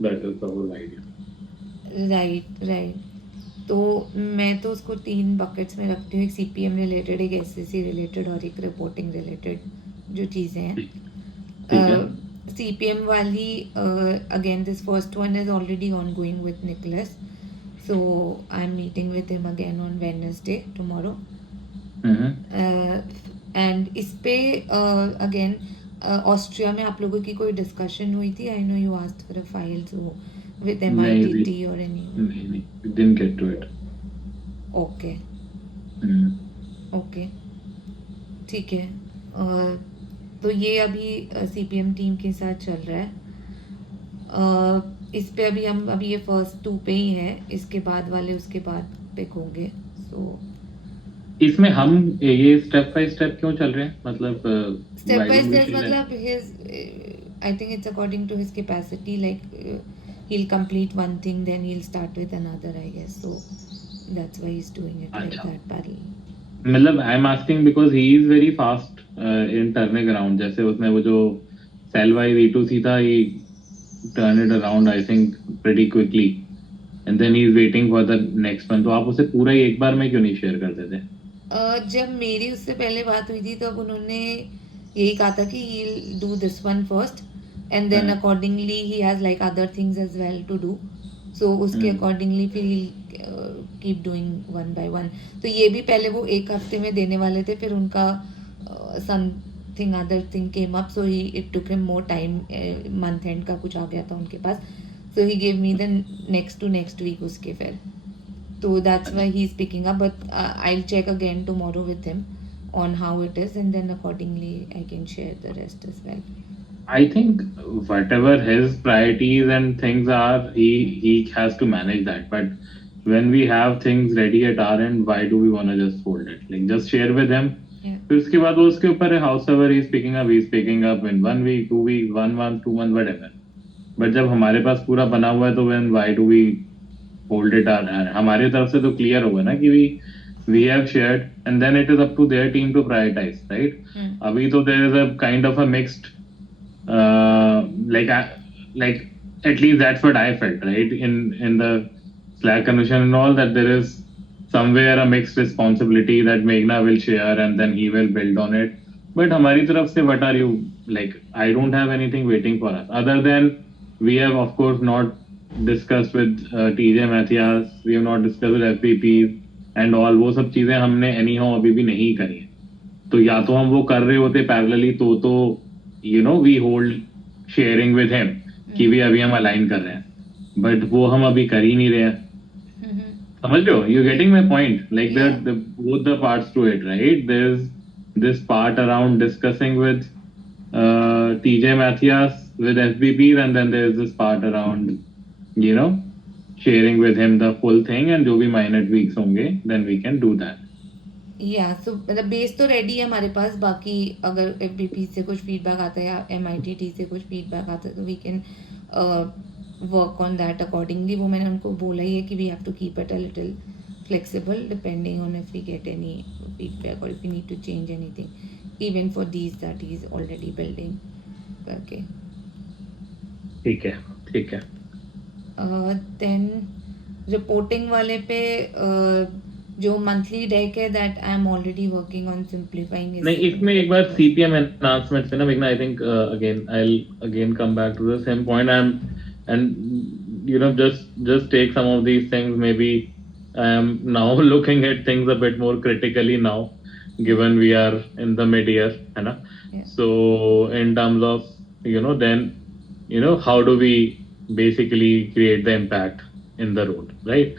That is the whole idea. Right right. तो मैं तो उसको 3 बकेट्स में रखती हूँ, एक सीपीएम रिलेटेड, एक एसएससी रिलेटेड और एक रिपोर्टिंग रिलेटेड जो चीज़ें हैं। ठीक ठीक है। CPM वाली, again this first one is already ongoing with Nicholas, so I'm meeting with him again on Wednesday tomorrow. Hmm. And इस पे अगेन ऑस्ट्रिया में आप लोगों की कोई डिस्कशन हुई थी? I know you asked for a file, so with नहीं भी, MITT और एनी? नहीं नहीं, didn't get to it. Okay hmm. Okay ठीक है। तो ये अभी CPM टीम के साथ चल रहा है। इस पे अभी हम अभी ये फर्स्ट 2 पे ही है, इसके बाद वाले उसके बाद पिक होंगे। सो इसमें हम ये स्टेप बाय स्टेप क्यों चल रहे हैं, मतलब step why by don't we step share? मतलब his, I think it's according to his capacity, like he'll complete one thing then he'll start with another, I guess, so that's why he's doing it like अच्छा, that parallel. मतलब I am asking because he is very fast in turning around, जैसे उसने वो जो sale Y V2C था, he turn it around I think pretty quickly, and then he is waiting for the next one. तो आप उसे पूरा ही एक बार में क्यों नहीं शेयर करते थे? जब मेरी उससे पहले बात हुई थी तब उन्होंने यही कहा था कि he'll do this one first and then हाँ, accordingly he has like other things as well to do, so उसके हम्म, accordingly फिर he'll keep doing one by one। तो ये भी पहले वो एक हफ्ते में देने वाले थे, फिर उनका something other thing came up, so he it took him more time, month end का कुछ आ गया था उनके पास, so he gave me the next to next week उसके फिर। So that's why अच्छा। he's picking up, but I'll check again tomorrow with him on how it is, and then accordingly I can share the rest as well. I think whatever his priorities and things are, he has to manage that. But when we have things ready at our end, why do we want to just hold it? Like just share with him. Yeah. फिर उसके बाद वो उसके ऊपर है, however he is picking up in 1 week, 2 week, 1 month, 2 month, whatever. But जब हमारे पास पूरा बना हुआ है तो when why do we hold it our hand? हमारी तरफ से तो clear होगा ना कि we have shared and then it is up to their team to prioritize, right? अभी तो there is a kind of a mixed like like at least that's what I felt, right, in the Slack conversation and all, that there is somewhere a mixed responsibility that Meghna will share and then he will build on it. But हमारी तरफ से what are you, like I don't have anything waiting for us other than we have of course not discussed with TJ Matthias, we have not discussed with FPPs and all, वो सब चीजें हमने anyhow अभी भी नहीं करी है। तो या तो हम वो कर रहे होते पैरेलली तो we hold sharing with him कि भी अभी हम अलाइन कर रहे हैं, बट वो हम अभी कर ही नहीं रहे हैं। समझ रहे हो? You getting my point? Like Yeah. both the parts to it, right? There's this part around discussing with TJ Matthias with FBPs, and then there's this part around you know sharing with him the full thing, and जो भी minor tweaks होंगे then we can do that. या सो मतलब base तो ready है हमारे पास, बाकी अगर FBP से कुछ फीडबैक आता है या MITT से कुछ फीडबैक आता है तो we can work on that accordingly. वो मैंने उनको बोला ही है कि we have to keep it a little flexible depending on if we get any feedback or if we need to change anything even for these that he's already building करके। ठीक है, ठीक है। देन रिपोर्टिंग वाले पे जो monthly deck है that I am already working on simplifying नहीं, इसमें एक बार CPM announcement पे ना मेघना, I think again I'll again come back to the same point. And just take some of these things. Maybe I am now looking at things a bit more critically now, given we are in the mid-year, है ना? Yeah. So in terms of then how do we basically create the impact in the road, right?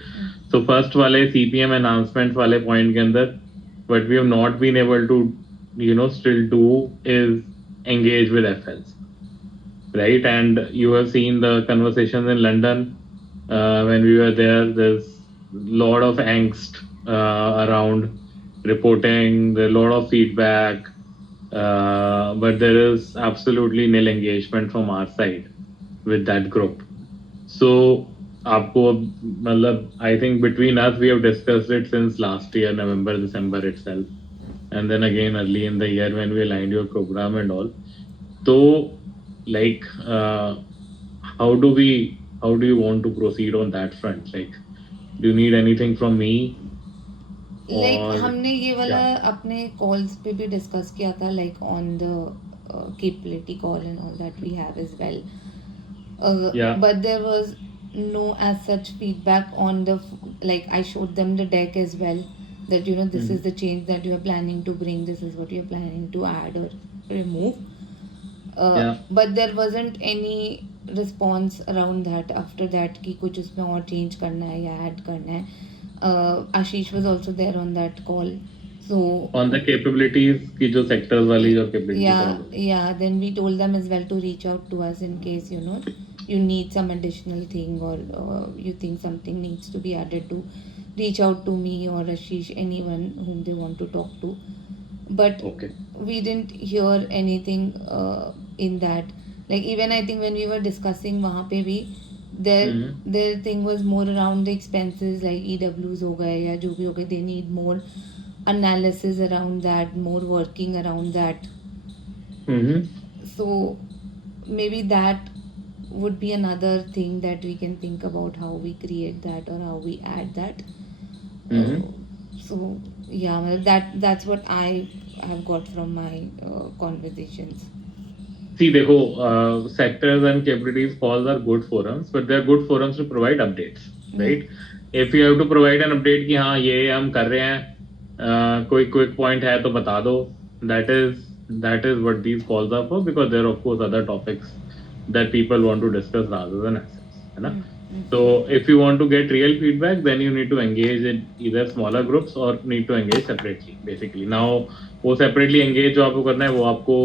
So first वाले CPM announcement वाले point के अंदर, what we have not been able to still do is engage with FLs, right? And you have seen the conversations in London when we were there. There's a lot of angst around reporting, there's a lot of feedback, but there is absolutely nil engagement from our side with that group. So आपको मतलब I think between us we have discussed it since last year November December itself, and then again early in the year when we aligned your program and all. So like how do we how do you want to proceed on that front? Like, do you need anything from me? Like Or हमने ये वाला yeah, अपने calls पे भी discuss किया था, like on the capability call and all that we have as well. yeah, But there was no as such feedback on the like I showed them the deck as well, that you know this is mm-hmm. the change that you are planning to bring, this is what you are planning to add or remove. Yeah, But there wasn't any response around that after that कि कुछ उसमें और change करना है या add करना है. Ashish was also there on that call, so on the capabilities की जो sectors वाली जो capability call yeah, होगी. yeah, then we told them as well to reach out to us in case you know you need some additional thing, or you think something needs to be added to. Reach out to me or Ashish, anyone whom they want to talk to. But Okay. we didn't hear anything in that. Like even I think when we were discussing वहाँ पे भी Mm-hmm. their thing was more around the expenses, like EWs हो गए या जो भी हो गए, they need more analysis around that, more working around that. Mm-hmm. So maybe that would be another thing that we can think about, how we create that or how we add that. Mm-hmm. So yeah, well, that's what I have got from my conversations. See, देखो, sectors and capabilities calls are good forums, but they are good forums to provide updates, Yeah. right? If you have to provide an update कि हाँ ये हम कर रहे हैं, कोई quick point है तो बता दो. That is what these calls are for, because there are of course other topics that people want to discuss rather than assets, है ना? So if you want to get real feedback, then you need to engage in either smaller groups or need to engage separately, basically. Now वो separately engage जो आपको करना है वो आपको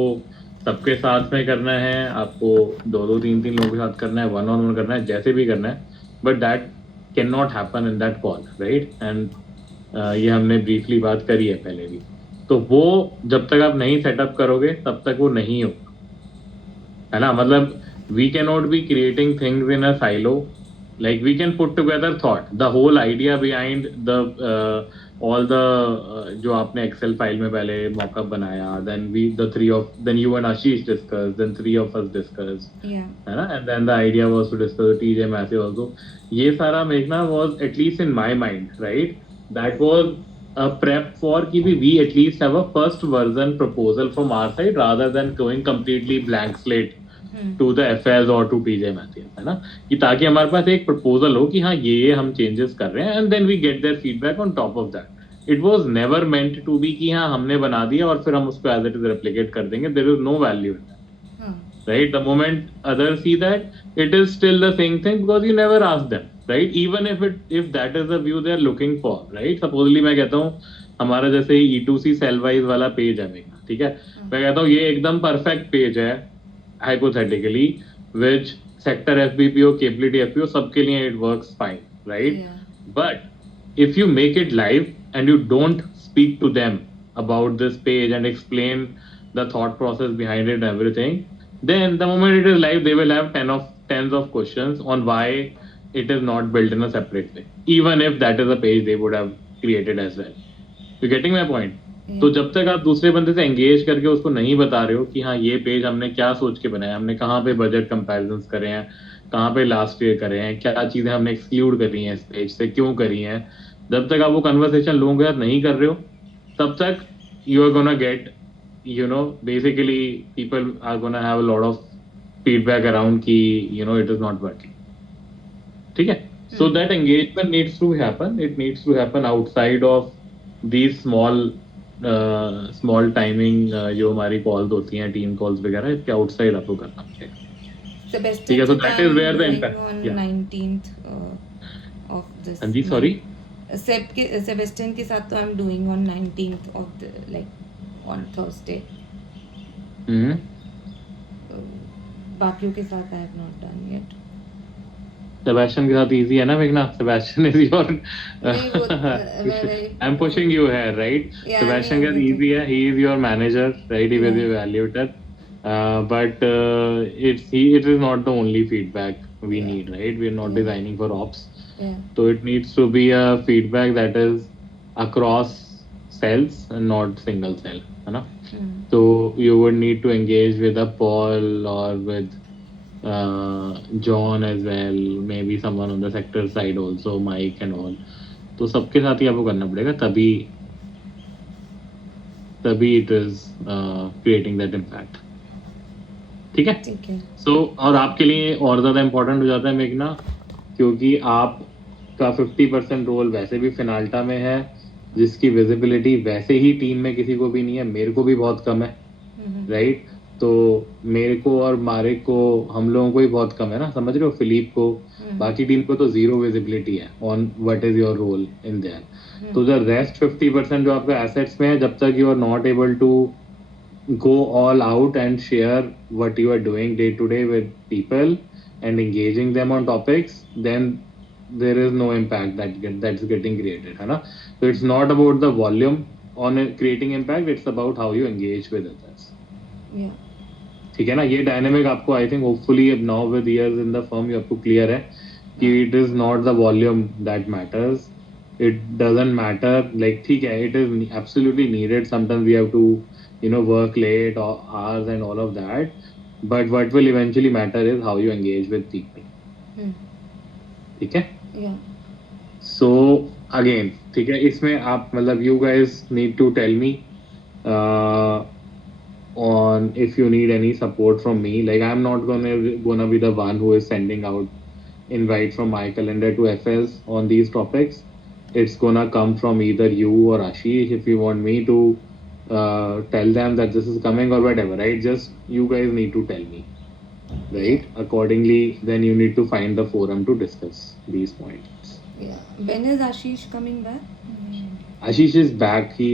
सबके साथ में करना है, आपको दो तीन लोगों के साथ करना है, वन ऑन वन करना है, जैसे भी करना है, but that can not happen in that call, right? And ये हमने ब्रीफली बात करी है पहले भी. तो वो जब तक आप नहीं सेटअप करोगे तब तक वो नहीं होगा, है ना? मतलब we can not be creating things in a silo. Like we can put together thought, the whole idea behind the all the जो आपने Excel file में पहले mockup बनाया, then then you and Ashish discussed, then three of us discussed, Yeah. है ना? And then the idea was to discuss the TJ Massey also. ये सारा मेघना was at least in my mind, right? That was a prep for कि we at least have a first version proposal from our side rather than going completely blank slate to the FS और to TJ Matthews, है ना? कि ताकि हमारे पास एक proposal हो कि हाँ ये हम चेंजेस कर रहे हैं, and then we get there feedback on top of that. It was never meant to be कि हाँ हमने बना दिया और फिर हम उसको एज इट इज रेप्लिकेट कर देंगे. There is no value in that, right? The moment others see that, it is still the same thing because you never ask them, right? Even if that is the view they are looking for, right? Supposedly मैं कहता हूँ हमारा जैसे E2C cell wise वाला page है मेरा, ठीक है? मैं कहता हूँ ये एकदम परफेक्ट पेज है hypothetically, which sector FBPO, capability FPO, सबके लिए it works fine, right? Yeah. But if you make it live and you don't speak to them about this page and explain the thought process behind it and everything, then the moment it is live, they will have tens of questions on why it is not built in a separate way, even if that is a page they would have created as well. You getting my point? तो जब तक आप दूसरे बंदे से engage करके उसको नहीं बता रहे हो कि हाँ ये पेज हमने क्या सोच के बनाया, हमने कहाँ पे बजट कंपैरिजन करे हैं, कहाँ पे लास्ट ईयर करे हैं, क्या चीजें हमने एक्सक्लूड करी हैं इस पेज से, क्यों करी हैं, जब तक आप वो कन्वर्सेशन लोगों के साथ नहीं कर रहे हो तब तक you are gonna get, you know, basically people are gonna have a lot of feedback around कि you know it is not working, ठीक है? So that engagement needs to happen. It needs to happen outside of these small timing जो हमारी calls होती हैं, team calls वगैरह, इसके outside आपको करना पड़ेगा. ठीक है, so that is where the impact. on 19th of this. हाँ जी, sorry. Sebastian के साथ तो I'm doing on 19th of the like on Thursday. बाकियों के साथ I have not done yet. Sebastian के साथ easy है ना मेघना? Sebastian is your I'm pushing you here, right? Yeah, Sebastian के साथ easy है, he is your manager, right? He will be evaluator. But it is not the only feedback we need, right? We are not designing for ops. Yeah. So it needs to be a feedback that is across cells and not single cell, है ना? So you would need to engage with a Paul or with John as well, maybe someone on the sector side also, Mike and all. तो सबके साथ ही आपको करना पड़ेगा, तभी it is creating that impact. ठीक है? ठीक है. So और आपके लिए और ज़्यादा इम्पोर्टेंट हो जाता है मेघना, क्योंकि आपका 50% रोल वैसे भी फिनाल्टा में है, जिसकी विजिबिलिटी वैसे ही टीम में किसी को भी नहीं है, मेरे को भी बहुत कम है, राइट? तो मेरे को और मारिक को, हम लोगों को ही बहुत कम है ना, समझ रहे हो? फिलीप को, बाकी टीम को तो जीरो विजिबिलिटी है on what is your role in there. तो द रेस्ट 50% जो आपका एसेट्स में है, जब तक you are not able to go all out and share what you are doing day to day with people and engaging them on topics, then there is no impact that's getting created, है ना? So it's not about the volume on creating impact, it's about how you engage with others. Yeah. ठीक है ना? ये dynamic आपको I think hopefully अब now with years in the firm ये आपको क्लियर है कि it is not the volume that matters. It doesn't matter, like ठीक है, it is absolutely needed, sometimes we have to work late hours and all of that, but what will eventually matter is how you engage with people. ठीक है? Yeah. So again, ठीक है, इसमें आप मतलब you guys need to tell me on if you need any support from me. Like I'm not gonna be the one who is sending out invite from my calendar to FLs on these topics. It's gonna come from either you or Ashish if you want me to tell them that this is coming or whatever, right? Just you guys need to tell me, right? Accordingly, then you need to find the forum to discuss these points. Yeah. When is Ashish coming back? Ashish is back. He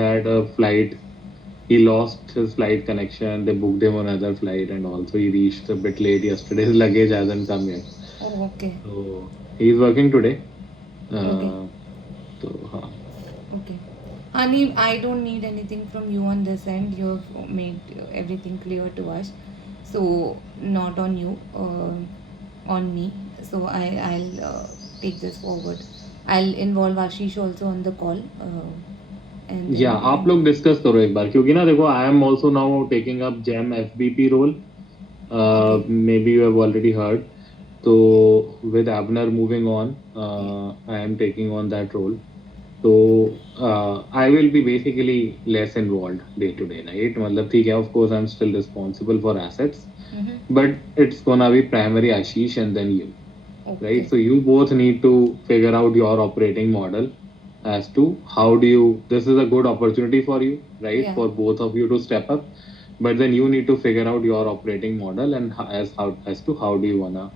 had a flight. He lost his flight connection. They booked him another flight, and also he reached a bit late yesterday. His luggage hasn't come yet. Oh, okay. So he's working today. Okay. So, okay. Ani, I don't need anything from you on this end. You have made everything clear to us. So, not on you, on me. So, I'll take this forward. I'll involve Ashish also on the call. And yeah, आप लोग discuss करो एक बार, क्योंकि ना देखो, I am also now taking up gem FBP रोल. May be you have already heard. तो with Abner moving on, I am taking on that role. So I will be basically less involved day to day, right? मतलब ठीक है, of course I'm still responsible for assets, but it's gonna be primary Ashish and then you, right? So you both need to figure out your operating model as to how do you. This is a good opportunity for you, right? Yeah. For both of you to step up, but then you need to figure out your operating model and as to how do you wanna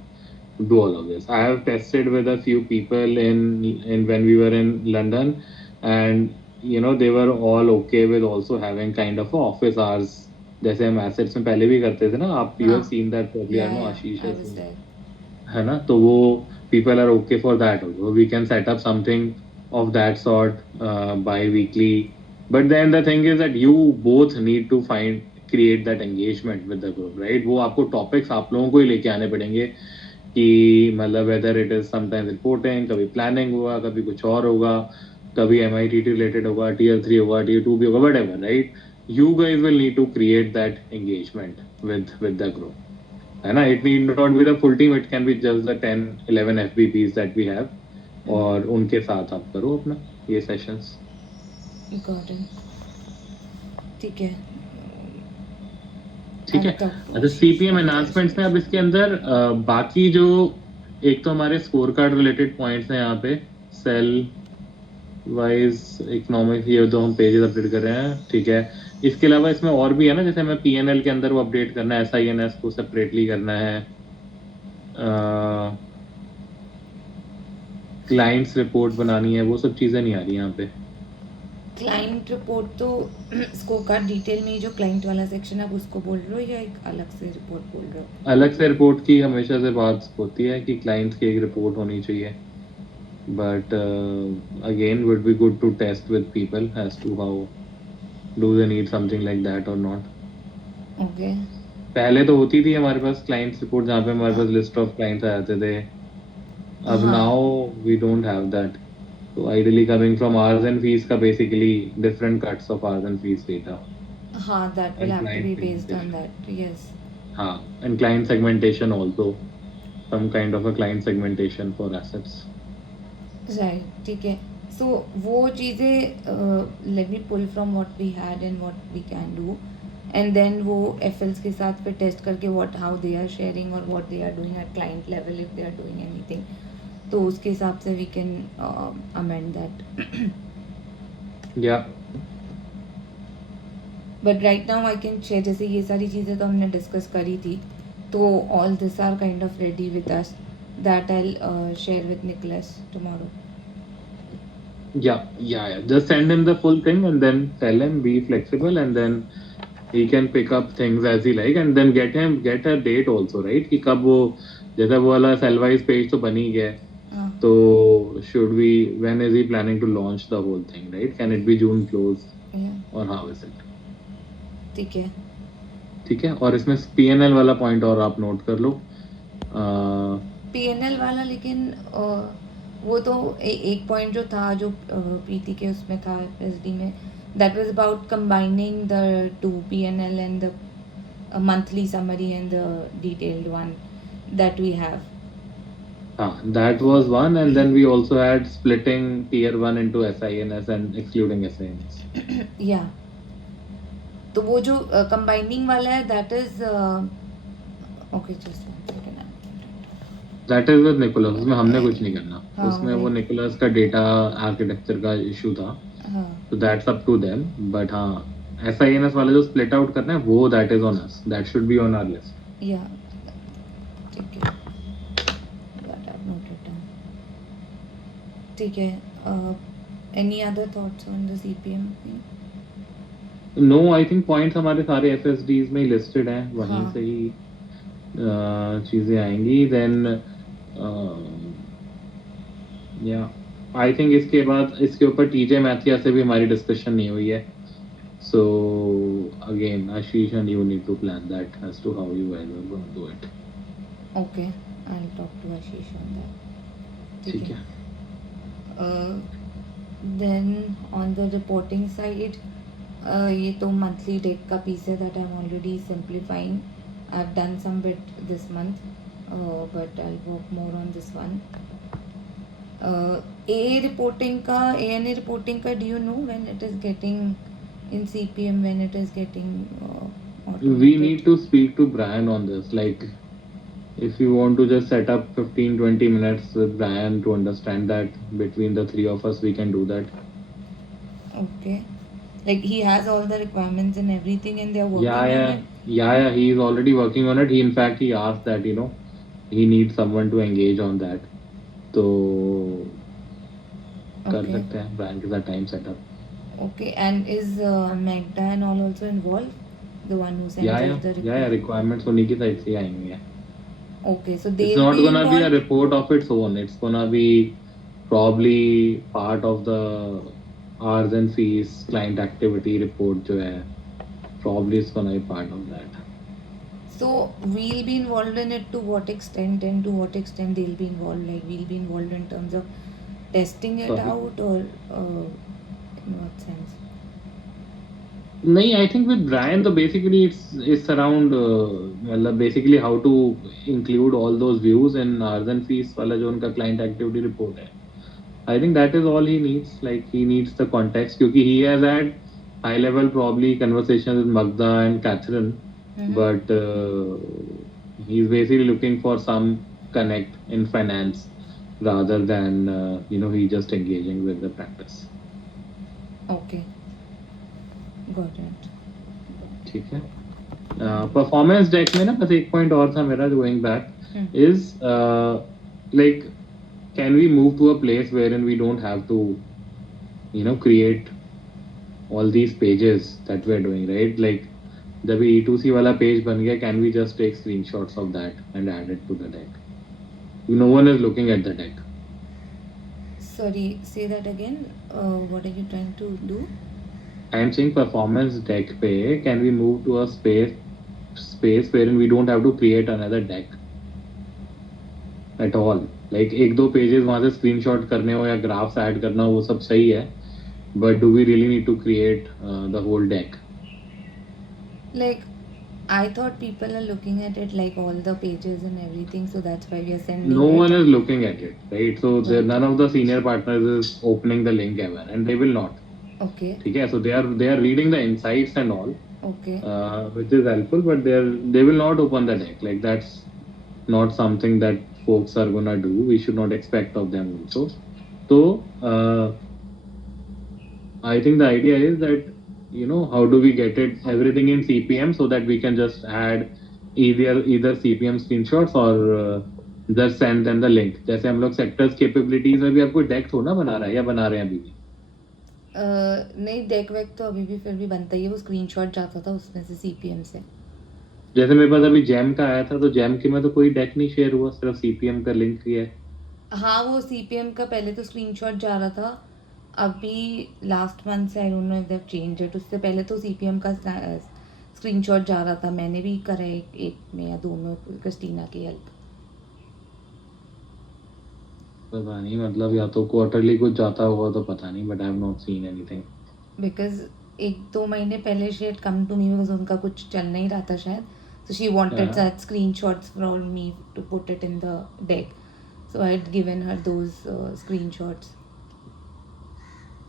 do all of this. I have tested with a few people in when we were in London, and they were all okay with also having kind of office hours, जैसे हम assets में पहले भी करते थे ना, आप you have seen that probably, I know Ashish I was there. है ना? तो वो people are okay for that also. We can set up something of that sort bi-weekly, but then the thing is that you both need to create that engagement with the group, right? वो आपको topics आप लोगों को ही लेके आने पड़ेंगे कि मतलब whether it is sometimes reporting, कभी प्लानिंग होगा, कभी कुछ और होगा, कभी MITT रिलेटेड होगा, Tier 3 होगा, Tier 2 भी होगा, whatever, right? You guys will need to create that engagement with the group, है ना? It need not be the full team, it can be just the 10-11 FBPs that we have, और उनके साथ आप करो अपना ये सेशंस. Got it. ठीक है. ठीक है. अच्छा, CPM एनाउंसमेंट्स में अब इसके अंदर बाकी जो एक तो हमारे स्कोर कार्ड रिलेटेड पॉइंट्स हैं यहाँ पे, सेल वाइज इकोनॉमिक, ये जो हम पेजेस अपडेट कर रहे हैं, ठीक है. इसके अलावा इसमें और भी है ना, जैसे हमें PNL के अंदर वो अपडेट करना है, SINS को सेपरेटली करना है, क्लाइंट्स रिपोर्ट बनानी है, वो सब चीज़ें नहीं आ रही यहाँ पे. क्लाइंट रिपोर्ट तो स्कोर कार्ड डिटेल में जो क्लाइंट वाला सेक्शन है उसको बोल रहे हो, या एक अलग से रिपोर्ट बोल रहे हो? अलग से रिपोर्ट की हमेशा से बात होती है कि क्लाइंट्स की एक रिपोर्ट होनी चाहिए, but again would be good to test with people as to how do they need something like that or not. Okay. पहले तो होती थी हमारे पास क्लाइंट्स रिपोर्ट जहाँ पे हमारे पास लिस्ट ऑफ क्लाइंट्स आ जाते थे. अब now we don't have that. So ideally coming from hours and fees का basically different cuts of hours and fees data. हाँ, that will have to be based on that. Yes. हाँ, and client segmentation also, some kind of a client segmentation for assets. Right, ठीक है। So वो चीज़ें let me pull from what we had and what we can do, and then वो FLs के साथ फिर test करके what how they are sharing और what they are doing at client level, if they are doing anything, तो उसके हिसाब से we can amend that. Yeah, but right now I can share, जैसे ये सारी चीज़ें तो हमने डिस्कस करी थी, तो all this are kind of ready with us, that I share with Nicholas tomorrow. yeah. Just send him the full thing and then tell him be flexible, and then he can pick up things as he like, and then get a date also, right? कि कब वो, जैसा वो वाला Sellwise page तो बन ही गया है, हाँ, तो when is he planning to launch the whole thing, right? Can it be June close yeah, or how is it? ठीक है। ठीक है, और इसमें P&L वाला पॉइंट और आप नोट कर लो। पीएनएल वाला, लेकिन वो तो एक पॉइंट जो था, जो प्रीति के उसमें था एफएसडी में, that was about combining the two PNL and the monthly summary and the detailed one that we have. that was one, and then we also had splitting tier 1 into SINS and excluding SINS. या तो वो जो combining वाला है, that is okay, just one second. That is with Nicholas, उसमें हमने कुछ नहीं करना, हाँ, उसमें वो वही। निकोलस का डेटा आर्किटेक्चर का इशू था, हाँ, so that's up to them, but हाँ, SINS वाला जो स्प्लिट आउट करना है वो that is on us, that should be on our list. या ठीक है, दैट आई नोटेड डाउन। ठीक है, any other thoughts on the CPM thing? No, I think points हमारे सारे FSDs में लिस्टेड हैं, वहीं हाँ। से ही चीजें आएंगी, then या आई थिंक इसके बाद इसके ऊपर टीजे मैथिया से भी हमारी डिस्कशन नहीं हुई है, so again Ashish and you need to plan that as to how you guys are going to do it. Okay, I will talk to Ashish on that. ठीक है, then on the reporting side, ये तो monthly deck का piece है that I am already simplifying. I have done some bit this month, but I will work more on this one. A reporting का, ANA reporting का, do you know when it is getting in CPM, when it is getting we need to speak to Brian on this, like if you want to just set up 15-20 minutes with Brian to understand that between the three of us we can do that. Okay. Like he has all the requirements and everything, and they're working on it. Yeah, he is already working on it. He, in fact, he asked that, he needs someone to engage on that. So कर Okay. सकते हैं Brian के साथ time set up. Okay. And is Magda and all also involved? The one who sends us the request. Yeah, requirements उन्हीं की side से ही आएंगे. Okay. So they It's not be gonna be a involved. report of its own. It's gonna be probably part of the R's and C's client activity report जो है. Probably it's gonna be part of that. So we'll be involved in it to what extent, and to what extent they'll be involved. Like we'll be involved in terms of testing it Sorry. out, or in what sense? नहीं, I think with Brian, तो basically it's around मतलब basically how to include all those views in R's and C's वाला जो उनका client activity report है. I think that is all he needs. Like he needs the context क्योंकि he has had high level probably conversations with Magda and Catherine, but he's basically looking for some connect in finance rather than he just engaging with the practice. Okay. Got it. ठीक है. Performance deck में ना बस एक point और था मेरा going back is like can we move to a place wherein we don't have to create all these pages that we're doing, right? Like जब E2C वाला page बन गया, can we just take screenshots of that and add it to the deck? No one is looking at the deck. Sorry, say that again. What are you trying to do? I am saying performance deck पे can we move to a space wherein we don't have to create another deck at all. Like एक दो pages वहाँ से screenshot करने हो या graphs add करना हो, वो सब सही है, but do we really need to create the whole deck? Like I thought people are looking at it like all the pages and everything, so that's why we are sending No one it. is looking at it, right? So Right. none of the senior partners is opening the link ever, and they will not. Okay. Okay, so they are reading the insights and all, Okay. which is helpful, but they will not open the deck. Like that's not something that folks are gonna do. We should not expect of them also. So I think the idea is that how do we get it everything in CPM so that we can just add either CPM screenshots or just send them the link. जैसे हम लोग sectors capabilities में भी आपको deck थोड़ा ना बना रहा है या बना रहे हैं अभी भी. नहीं, डेक वेक तो अभी भी फिर भी बनता ही है, वो स्क्रीनशॉट जाता था उसमें से सीपीएम से. जैसे मेरे पास अभी जैम का आया था तो जैम के में तो कोई डेक नहीं शेयर हुआ, सिर्फ सीपीएम का लिंक किया है. हाँ, वो सीपीएम का पहले तो स्क्रीनशॉट जा रहा था, अभी लास्ट मंथ से आई don't know if they have changed it. उससे पहले तो सीपीएम का स्क्रीनशॉट जा रहा था. मैंने भी करा है एक में या दो में क्रिस्टीना की हेल्प. पता नहीं, मतलब या तो क्वार्टरली कुछ जाता होगा तो पता नहीं, but I have not seen anything. Because 1-2 महीने पहले she had come to me because उनका कुछ चल नहीं रहा था शायद, so she wanted हाँ. that screenshots from me to put it in the deck, so I had given her those screenshots.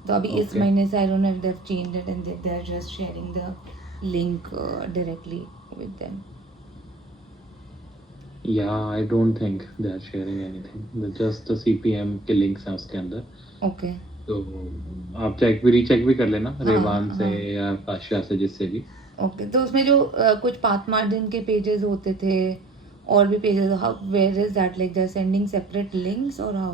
तो अभी इस Okay. महीने से I don't know if they've changed it and they're just sharing the link directly with them. Yeah, I don't think they are sharing anything. Just the CPM के links हैं उसके अंदर. Okay. तो आप चेक भी recheck भी कर लेना हाँ, रेवान से हाँ. या काशिया से, जिससे भी. Okay, तो उसमें जो कुछ पाथ मार्जिन के पेजेस होते थे और भी pages, where is that, like they're sending separate links or how?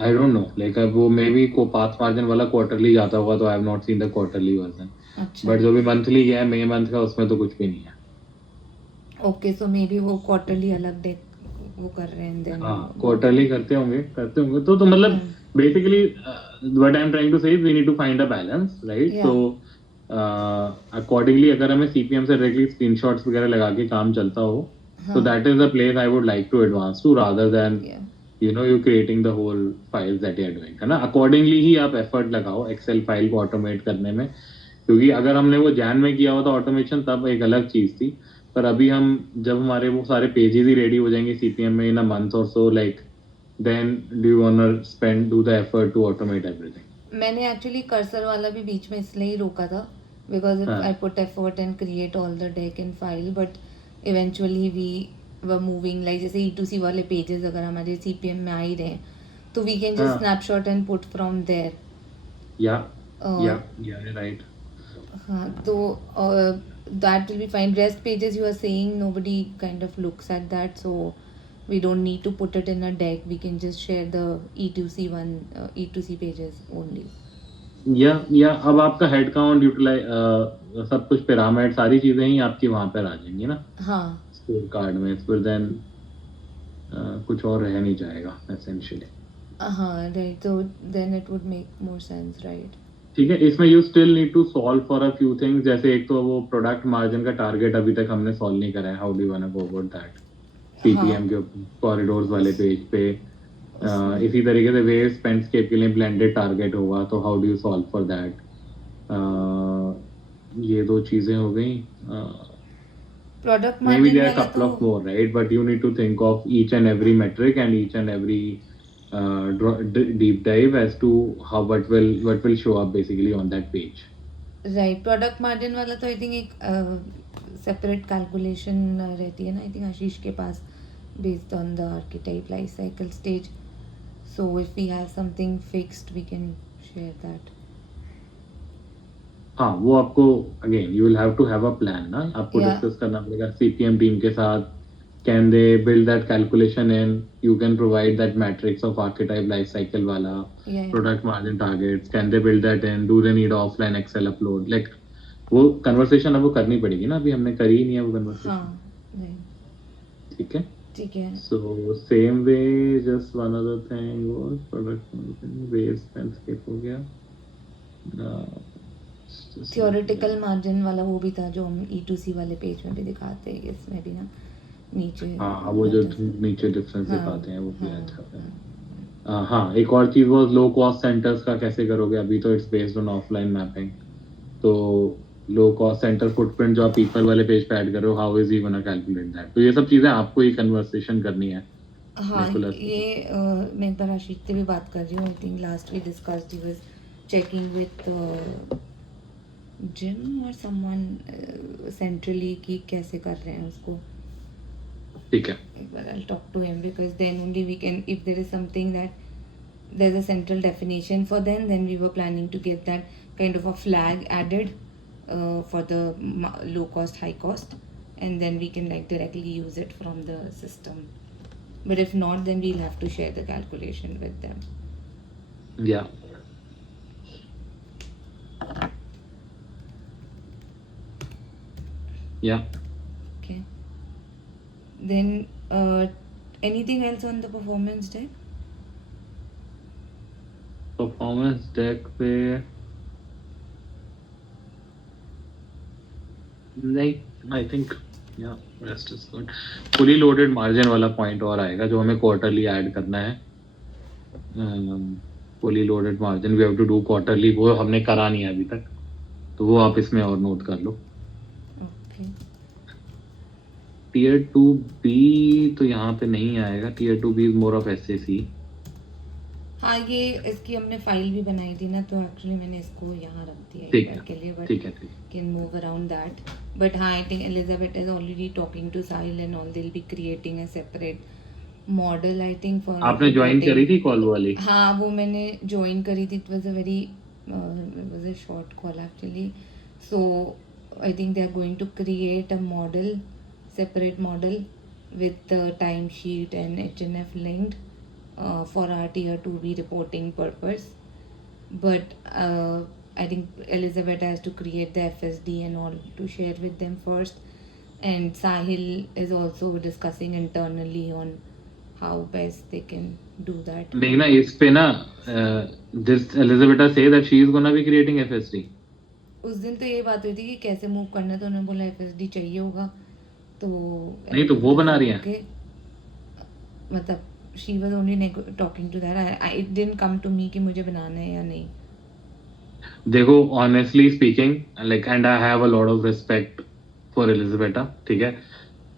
I don't no, like वो मे बी को पाथ मार्जिन वाला क्वार्टरली जाता होगा, तो आई have not seen the quarterly version. अच्छा. बट जो भी मंथली गया है मई मंथ का, उसमें तो कुछ भी नहीं है. ओके, सो मे बी वो क्वार्टरली अलग डेक वो कर रहे हैं देन. हाँ, क्वार्टरली करते होंगे तो मतलब basically what I am trying to say we need to find a balance, right? Yeah. So accordingly अगर हमें सीपीएम से डायरेक्टली स्क्रीनशॉट्स वगैरह लगा के काम चलता हो, so हाँ. that is the place I would like to advance to, rather than Yeah. you creating the whole files that you are doing, है ना? Accordingly ही आप एफर्ट लगाओ एक्सेल फाइल को ऑटोमेट करने में, क्योंकि अगर हमने वो जैन में किया हुआ था ऑटोमेशन तब एक अलग चीज थी, पर अभी हम जब हमारे वो सारे पेजेस ही रेडी हो जाएंगे सीपीएम में इन अ मंथ और so, like then do you want to spend do the effort to automate everything. मैंने एक्चुअली कर्सर वाला भी बीच में इसलिए ही रोका था बिकॉज इफ हाँ. I put effort and create all the deck in file, but eventually we were moving like जैसे E2C वाले पेजेस अगर हमारे सीपीएम में आ ही रहे हैं तो वी कैन जस्ट हाँ. Snapshot and put from there. Yeah right. हाँ, तो that will be fine. Rest pages you are saying nobody kind of looks at that, so we don't need to put it in a deck. We can just share the E2C one, E2C pages only. या अब आपका head count utilise सब कुछ pyramid सारी चीजें ही आपकी वहां पर आ जाएंगी ना हाँ. स्कोर कार्ड में, फिर देन कुछ और रह नहीं जाएगा एसेंशियली. हाँ, right. So then it would make more sense, right? ठीक है, इसमें you still need to solve for a few things. जैसे एक तो वो प्रोडक्ट मार्जिन का टारगेट अभी तक हमने सॉल्व नहीं करा है. How do you want to go about that CPM के कॉरिडोर्स वाले पेज पे. इसी तरीके से वेव स्पेंडस्केप के लिए ब्लेंडेड टारगेट होगा, तो how do you solve for that. ये दो चीजें हो गई. Product maybe margin there are a वाला couple of तो more, right? But you need to think of each and every metric and each and every deep dive as to how what will show up basically on that page. Right. Product margin वाला तो I think एक separate calculation रहती है ना, I think Ashish के पास, based on the archetype life cycle stage. So if we have something fixed we can share that. हाँ, वो आपको again you will have to have a plan ना, आपको Yeah. डिस्कस करना पड़ेगा सीपीएम टीम के साथ. Can they build that calculation in, you can provide that matrix of archetype life cycle वाला Yeah. Product margin targets. Can they build that in, do they need offline Excel upload. Like वो conversation अब वो करनी पड़ेगी ना, अभी हमने करी ही नहीं है वो कन्वर्सेशन. हाँ, right. ठीक है. ठीक है. So same way, just one other thing was product wave landscape हो गया. थियोरेटिकल मार्जिन वाला वो भी था जो हम E2C वाले पेज में भी दिखाते हैं, इसमें भी ना नीचे. हाँ, वो जो नीचे डिफरेंस हाँ, दिखाते हैं वो भी हाँ, अच्छा है. हाँ. हाँ, एक और चीज वो लो कॉस्ट सेंटर्स का कैसे करोगे. अभी तो it's based on offline mapping, तो लो कॉस्ट सेंटर फुटप्रिंट जो आप पीपल वाले पेज पे ऐड कर रहे हो, how is he gonna calculate that? तो ये सब चीजें आपको ही कन्वर्सेशन करनी है हाँ निकोलस के ये साथ। मैं एक बार आशीष से भी बात कर रही हूँ. I think last we discussed he was checking with Jim और समवन सेंट्रली कि कैसे कर रहे हैं उसको. ठीक है. But I'll talk to him because then only we can, if there is something that there's a central definition for then we were planning to get that kind of a flag added for the low cost, high cost, and then we can like directly use it from the system. But if not, then we'll have to share the calculation with them. Yeah. Yeah. Okay. Then anything else on the performance deck? Performance deck पे नहीं, I think yeah rest is good. Fully loaded margin वाला point और आएगा जो हमें quarterly add करना है. Fully loaded margin we have to do quarterly, वो हमने करा नहीं है अभी तक, तो वो आप इसमें और नोट कर लो. Okay. टीयर 2B तो यहाँ पे नहीं आएगा. Tier 2B is more of SAC. हाँ ये इसकी हमने फाइल भी बनाई थी ना, तो एक्चुअली मैंने इसको यहाँ रख दिया ठीक एक है, बार के लिए, बट ठीक है, ठीक. can move around that. But हाँ, I think Elizabeth is already talking to Sahil and all. They'll be creating a separate model, I think, for आपने ज्वाइन reporting. करी थी कॉल वाली? हाँ वो मैंने ज्वाइन करी थी. It was a very it was a short call actually. So I think they are going to create a model, separate model with the timesheet and HNF linked for our tier 2B reporting purpose. But I think Elizabeth has to create the FSD and all to share with them first. And Sahil is also discussing internally on how best they can do that. देखना इस पे ना, this Elizabeth say that she is gonna be creating FSD. उस दिन तो ये बात हुई थी कि कैसे मूव करना है, तो उन्होंने बोला FSD चाहिए होगा. तो नहीं तो वो बना रही है. Okay. मतलब she was only talking to that. It didn't come to me कि मुझे बनाना है या नहीं. देखो honestly speaking, like, and I have a lot of respect for Elisabetta, ठीक है,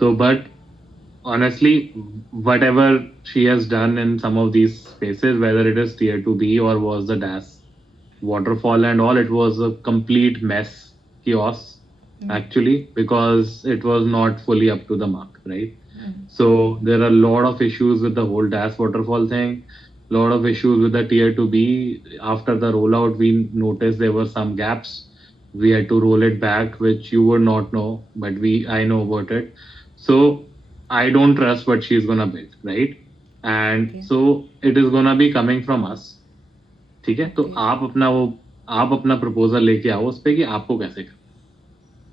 तो but honestly whatever she has done in some of these spaces, whether it is tier 2B or was the DAS waterfall and all, it was a complete mess, chaos, actually, because it was not fully up to the mark, right? So there are a lot of issues with the whole DAS waterfall thing, lot of issues with the tier 2B. After the rollout we noticed there were some gaps, we had to roll it back, which you would not know, but I know about it. So I don't trust what she's gonna build, right? And Okay. so it is gonna be coming from us. ठीक है, तो Okay. आप अपना proposal लेके आओ उस पे कि आपको कैसे करना.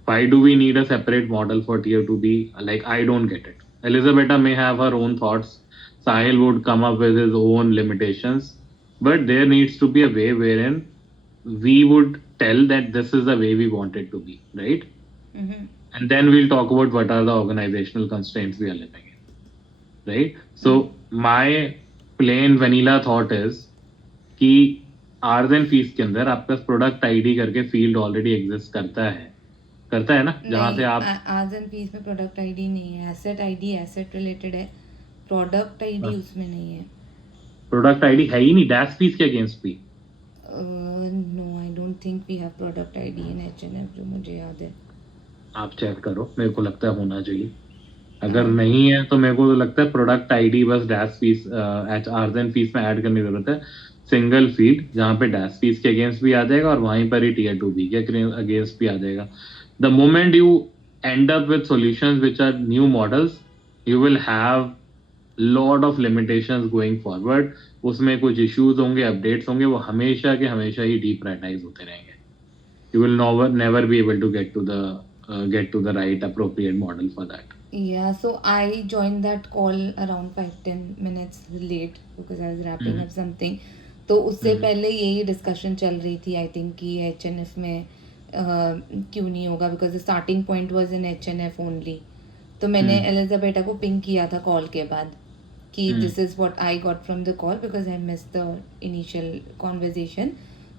Why do we need a separate model for tier 2B? Like, I don't get it. Elizabeth may have her own thoughts. Sahil would come up with his own limitations, but there needs to be a way wherein we would tell that this is the way we want it to be, right? Mm-hmm. And then we'll talk about what are the organizational constraints we are living in, right? So my plain vanilla thought is कि आर्जन fees के अंदर आपका product ID करके field already exist करता है ना, जहाँ से आप आर्जन फीस में प्रोडक्ट आईडी नहीं है. एसेट आईडी एसेट रिलेटेड है, प्रोडक्ट आईडी उसमें नहीं है. प्रोडक्ट आईडी है ही नहीं डैश फीस के अगेंस्ट भी. No I don't think we have product ID in HNF, जो मुझे याद है. आप चेक करो, मेरे को लगता है होना चाहिए. अगर नहीं है तो मेरे को तो लगता है प्रोडक्ट आईडी बस डैश फीस आर्जन फीस में ऐड करने की जरूरत है. सिंगल फील्ड जहाँ पे डैश फीस के अगेंस्ट भी आ जाएगा और वहीं पर ही टीयर 2B के अगेंस्ट भी आ जाएगा. The moment you end up with solutions which are new models, you will have lot of limitations going forward. उसमें कुछ इश्यूज होंगे, अपडेट्स होंगे, वो हमेशा के हमेशा ही डीप्रायोरिटाइज होते रहेंगे. You will never be able to get to the right appropriate model for that. Yeah, so I joined that call around 5-10 minutes late because I was wrapping up something. तो उससे पहले यही डिस्कशन चल रही थी I think कि एचएनएफ में क्यों नहीं होगा, because the starting point was in HNF only. तो मैंने एलिजाबेटा को पिंग किया था कॉल के बाद कि this is what I got from the call because I miss the initial conversation.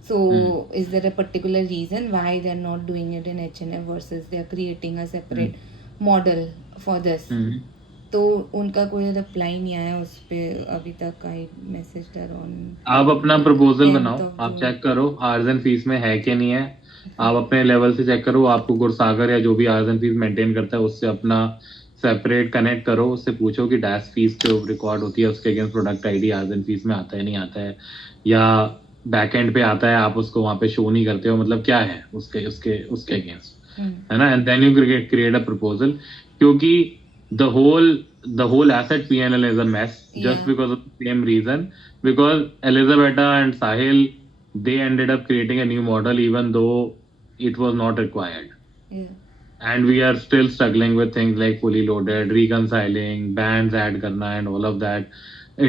So is there a particular reason why they're not doing it in H&F versus they're creating a separate model for this? तो उनका कोई reply नहीं आया उस पे अभी तक. I message there on आप अपना प्रपोजल 10th बनाओ, of आप June. चेक करो आर्स एंड फीस में है कि नहीं है. आप अपने लेवल से चेक करो, आपको गुरसागर या जो भी आर्स एंड फीस मेंटेन करता है उससे अपना सेपरेट कनेक्ट करो, उससे पूछो कि डैश फीस जो रिकॉर्ड होती है उसके against product ID ARs and fees में आता है नहीं आता है, या बैक एंड पे आता है आप उसको वहां पे शो नहीं करते हो, मतलब क्या है उसके उसके उसके अगेंस्ट, है ना. And then you create a proposal, क्योंकि the whole asset P&L is a mess just Yeah. because of the same reason, because Elizabetta and Sahil, they ended up creating a new model even though it was not required. Yeah. And we are still struggling with things like fully loaded, reconciling, bands add karna and all of that,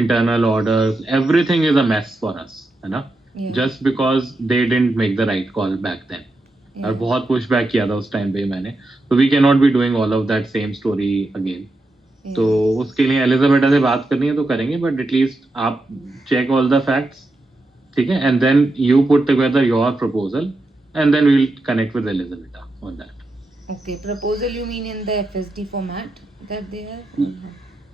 internal orders, everything is a mess for us, है ना. Yeah. Just because they didn't make the right call back then. Yeah. और बहुत push back किया था उस time पे मैंने, तो we can not be doing all of that same story again. Yeah. तो उसके लिए एलिजाबेटा से बात करनी है तो करेंगे, बट एटलीस्ट आप चेक ऑल द फैक्ट्स, ठीक है, and then you put together your proposal and then we will connect with Elisabetta on that. Okay, proposal you mean in the FSD format that they have?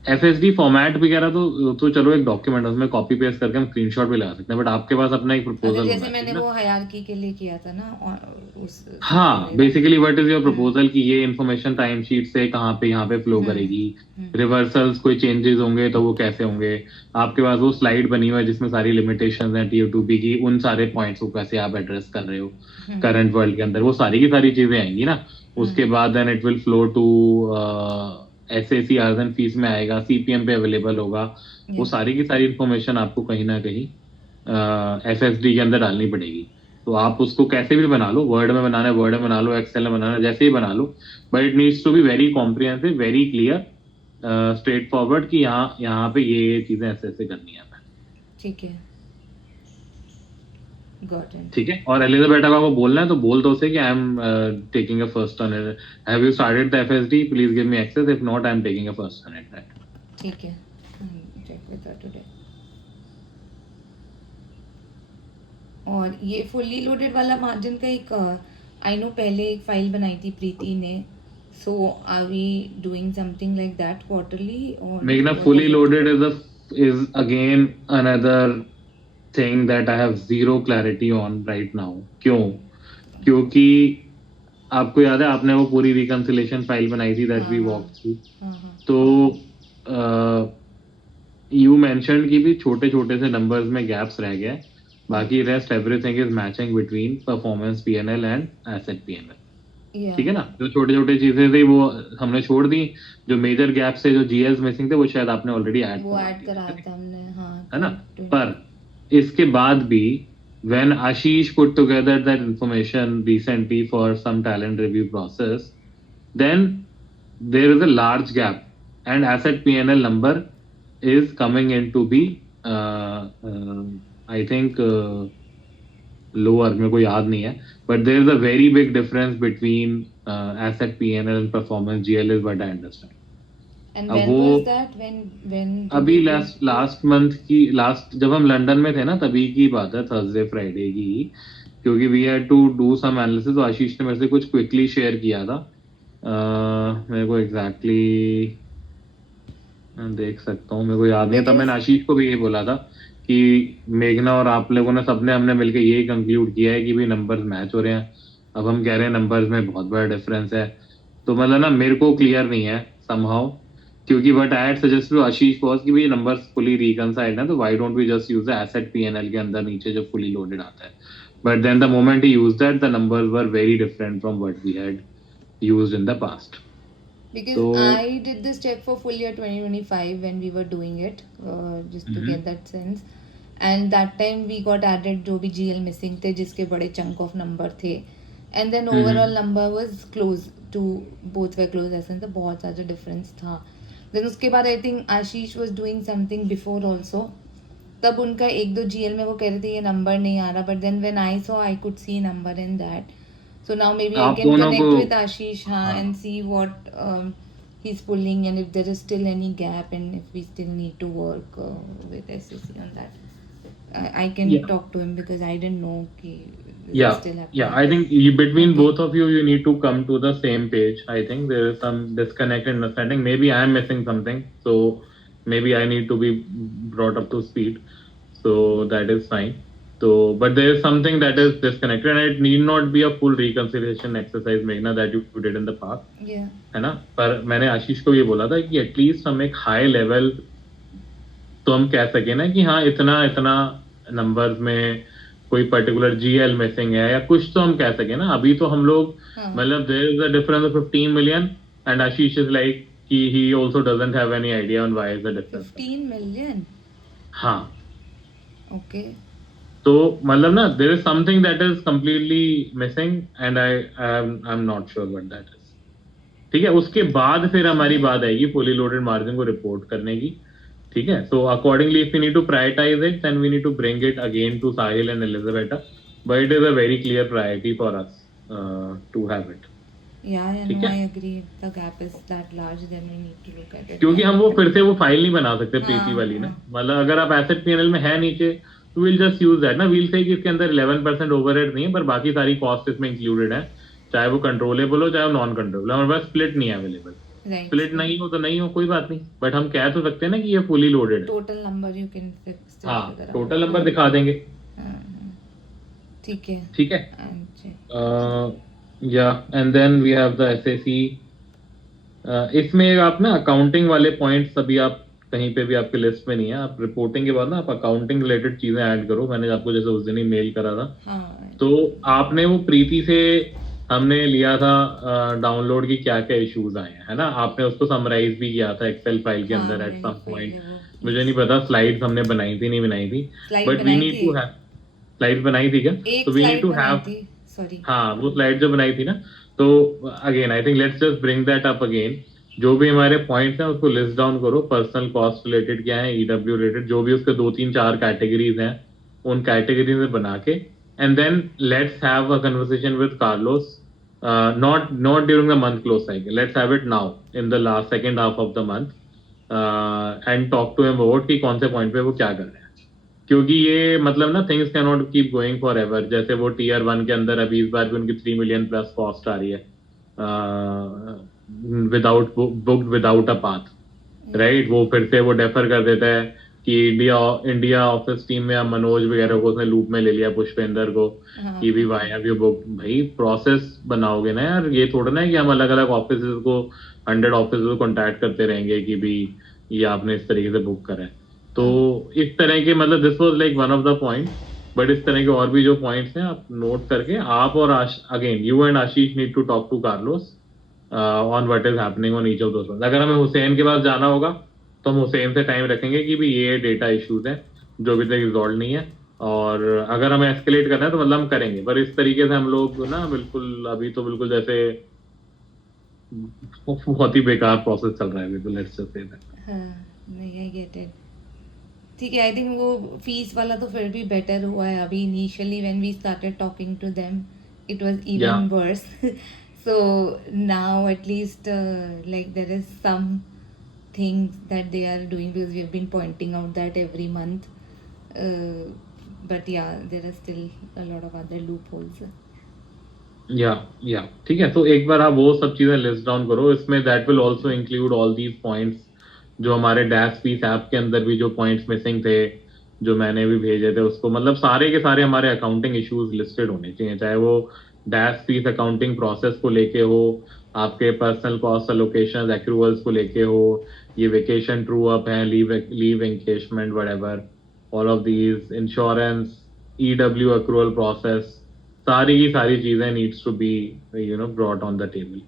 FSD format वगैरह तो चलो एक document उसमें copy paste करके हम screenshot भी लगा सकते हैं, बट आपके पास अपना एक अगर प्रपोजल जैसे होना मैंने चाहिए वो ना. हायरार्की के लिए किया था ना और उस हाँ, basically what is your proposal कि ये इन्फॉर्मेशन टाइम शीट से कहाँ पे यहाँ पे फ्लो करेगी, रिवर्सल्स कोई चेंजेस होंगे तो वो कैसे होंगे, आपके पास वो स्लाइड बनी हुई है जिसमें सारी लिमिटेशंस हैं टीयर 2B की, उन सारे पॉइंट्स को कैसे आप एड्रेस कर रहे हो करंट वर्ल्ड के अंदर, वो सारी की सारी चीजें आएंगी ना. उसके बाद then it will flow to SAC ARs and fees में आएगा, सीपीएम पे अवेलेबल होगा, वो सारी की सारी इन्फॉर्मेशन आपको कहीं ना कहीं एफएसडी के अंदर डालनी पड़ेगी. तो आप उसको कैसे भी बना लो, वर्ड में बनाना है वर्ड में बना लो, एक्सेल में बनाना है जैसे ही बना लो, but it needs to be very comprehensive, very clear, straightforward कि यहाँ पे ये चीजें ऐसे ऐसे करनी है. ठीक है, गॉट इट. ठीक है, और एलिजाबेटा को बोलना है तो बोल दो उसे कि I am taking a first on it, have you started the FSD, please give me access, if not I am taking a first on it. ठीक है, चेक विद दैट टुडे. और ये फुल्ली लोडेड वाला margin का एक I know पहले एक file बनाई थी प्रीति ने, so are we doing something like that quarterly और मेघना, fully loaded is again another thing that I have zero clarity on right now. क्यों? क्योंकि आपको याद है आपने वो पूरी रिकंसिलेशन फाइल बनाई थी that we walked through, तो यू मेंशन कि भी छोटे छोटे से नंबर्स में गैप्स रह गए, बाकी rest everything is matching between performance PNL and asset PNL. ठीक है ना, जो छोटे छोटे चीजें थी वो हमने छोड़ दी, जो मेजर गैप से जो जीएल्स मिसिंग थे वो शायद आपने ऑलरेडी ऐड करा था हमने, हाँ, है ना. पर इसके बाद भी when Ashish put together that information recently for some talent review process, then there is a large gap and asset P&L number is coming in to be I think lower, मेरे को याद नहीं है, but there is a very big difference between asset P&L and performance GL is what I understand. And when was that? When अभी last month की जब हम London में थे ना तभी की बात है, थर्सडे फ्राइडे की, क्योंकि we had to do some analysis, तो आशीष ने मेरे से कुछ क्विकली शेयर किया था. मेरे को एग्जैक्टली देख सकता हूँ, मेरे को याद नहीं, तब मैंने आशीष को भी ये बोला था कि मेघना और आप लोगों ने सबने हमने मिलकर यही कंक्लूड किया है कि भी नंबर्स मैच हो रहे हैं. अब हम कह रहे हैं नंबर्स में बहुत बड़ा डिफरेंस है, तो मतलब ना मेरे को क्लियर नहीं है समहाउ, क्योंकि but I had suggest to Ashish was कि भाई नंबर्स फुली रिकंसाइल्ड है, तो why don't we just use the asset PNL के अंदर नीचे जो फुली लोडेड आता है, but then the moment he used that the numbers were very different from what we had used in the past. Because I did this check for full year 2025 when we were doing it, just to get that sense, and that time we got added जो भी GL missing थे जिसके बड़े chunk of number थे, and then overall number was close to both were close, ऐसे तो बहुत ज़्यादा difference था. Then उसके बाद I think Ashish was doing something before also, तब उनका एक दो GL में वो कह रहे थे ये number नहीं आ रहा, but then when I saw I could see number in that. So now maybe I can connect with Ashish and see what he's pulling and if there is still any gap and if we still need to work with SCC on that. I can Yeah. talk to him because I didn't know कि this is Yeah, still yeah. happening. I think between Okay. both of you, you need to come to the same page. I think there is some disconnect in understanding. Maybe I am missing something, so maybe I need to be brought up to speed. So that is fine. So, but there is something that is disconnected, and it need not be a full reconciliation exercise, Meghna, that you did in the past. Yeah. है ना? पर मैंने आशीष को ये बोला था कि at least हम एक हाई लेवल तो हम कह सके ना कि हाँ इतना इतना नंबर्स में कोई पर्टिकुलर जीएल मिसिंग है या कुछ तो हम कह सके ना. अभी तो हम लोग हाँ. मतलब there is a difference of 15 million and Ashish is like कि he also doesn't have any idea on why is the difference. 15 million. हाँ. Okay. तो मतलब ना there is something that is completely missing and I am not sure what that is. ठीक है, उसके बाद फिर हमारी बात आएगी फुली लोडेड मार्जिन को रिपोर्ट करने की. ठीक है, so accordingly if we need to prioritize it then we need to bring it again to Sahil and Elisabetta, but it is a very clear priority for us to have it. Yeah, ठीक no, है, I agree. If the gap is that large, then we need to look at it. क्योंकि हम वो फिर से वो file नहीं बना सकते हाँ, प्रीति वाली ना. हाँ. मतलब अगर आप एसेट पीएनएल में है नीचे तो विल जस्ट यूज दैट ना. वील से कि इसके अंदर 11% ओवरहेड नहीं है पर बाकी सारी कॉस्ट इसमें इंक्लूडेड है, चाहे वो कंट्रोलेबल हो चाहे वो नॉन कंट्रोलेबल. हमारे पास स्प्लिट नहीं है अवेलेबल. Right. स्प्लिट नहीं हो तो नहीं हो, कोई बात नहीं, बट हम कह तो सकते हैं ना कि ये फुली लोडेड है. Total number you can still हाँ, figure out. टोटल नंबर दिखा देंगे. हाँ, ठीक है. ठीक है. And check. Yeah and then we have the SAC. इसमें आप ना अकाउंटिंग वाले पॉइंट्स अभी आप कहीं पे भी आपके लिस्ट में नहीं है. आप रिपोर्टिंग के बाद ना आप अकाउंटिंग रिलेटेड चीजें ऐड करो. मैंने आपको जैसे उस दिन ही मेल करा था. हाँ. तो आपने वो प्रीति से हमने लिया था डाउनलोड की क्या क्या इश्यूज आए हैं, है ना. आपने उसको समराइज भी किया था एक्सेल फाइल के अंदर एट सम पॉइंट. मुझे नहीं पता स्लाइड्स हमने बनाई थी नहीं बनाई थी, but we need to have slides बनाई थी क्या. तो we need to have. Sorry. हाँ, वो स्लाइड जो बनाई थी ना. तो again I think let's just bring that up again. जो भी हमारे पॉइंट्स हैं उसको लिस्ट डाउन करो. पर्सनल कॉस्ट रिलेटेड क्या है, ईडब्ल्यू रिलेटेड, जो भी उसके 2-3-4 कैटेगरीज हैं उन कैटेगरीज में बना के, and then let's have a conversation with Carlos. Not during the month close cycle. Let's have it now in the last second half of the month and talk to him about कि कौन से point पे वो क्या कर रहे हैं. क्योंकि ये मतलब ना things can not keep going for ever. जैसे वो टीयर 1 के अंदर अभी इस बार भी उनकी 3 million प्लस कॉस्ट आ रही है without booked without a path, right. वो फिर से वो डेफर कर देता है कि इंडिया ऑफिस टीम में मनोज वगैरह को उसने लूप में ले लिया, पुष्पेंद्र को, कि भी वाई हैव यू बुक. भाई प्रोसेस बनाओगे ना यार. ये थोड़ा ना है कि हम अलग अलग ऑफिस को 100 ऑफिस को कॉन्टैक्ट करते रहेंगे कि भी ये आपने इस तरीके से बुक करा है. तो इस तरह के मतलब this was like one of the point. But इस तरह के और भी जो पॉइंट्स हैं आप नोट करके आप और again you and Ashish need to talk to Carlos on what is happening on each of those. अगर हमें हुसैन के पास जाना होगा तो हम हुसैन से टाइम रखेंगे कि भी ये डेटा इश्यूज हैं जो अभी तक रिजॉल्व नहीं है, और अगर हमें एस्केलेट करना है तो मतलब हम करेंगे. पर इस तरीके से हम लोग ना बिल्कुल अभी तो बिल्कुल जैसे बहुत ही बेकार प्रोसेस चल रहा है बिल्कुल. Let's just say that. हाँ, नहीं, आई गेट इट. ठीक है. आई थिंक वो फीस वाला तो फिर भी बेटर हुआ है. अभी initially when we started talking to them it was even worse. So now at least like there is some things that they are doing because we have been pointing out that every month, but yeah, there are still a lot of other loopholes. या ठीक है. तो एक बार आप वो सब चीजें list down करो. इसमें that will also include all these points जो हमारे डैश पीस ऐप के अंदर भी जो पॉइंट्स मिसिंग थे जो मैंने भी भेजे थे उसको, मतलब सारे के सारे हमारे अकाउंटिंग इश्यूज लिस्टेड होने चाहिए, चाहे वो डैश पीस अकाउंटिंग प्रोसेस को लेके हो, आपके पर्सनल कॉस्ट एलोकेशन एक्रूवल्स को लेके हो, ये वेकेशन ट्रू अप है, leave encashment whatever, all of these, insurance, EW accrual process, सारी की सारी चीजें needs to be brought on the table.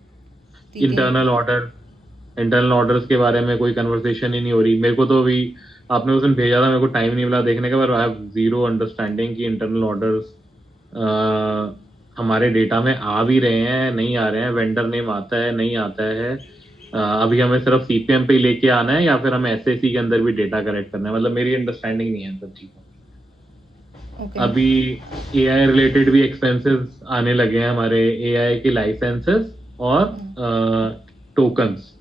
Internal orders के बारे में कोई कन्वर्सेशन ही नहीं हो रही. मेरे को तो अभी आपने उस दिन भेजा था, मेरे को टाइम नहीं मिला देखने का, पर आई हैव जीरो अंडरस्टैंडिंग कि इंटरनल ऑर्डर्स हमारे डेटा में आ भी रहे हैं नहीं आ रहे हैं, वेंडर नेम आता है नहीं आता है. अभी हमें सिर्फ सीपीएम पे लेके आना है या फिर हमें एसएसी के अंदर भी डेटा करेक्ट करना है. मतलब मेरी अंडरस्टैंडिंग नहीं है सब चीजों. अभी एआई रिलेटेड भी एक्सपेंसेस आने लगे हैं हमारे, एआई के लाइसेंसेस और टोकन्स,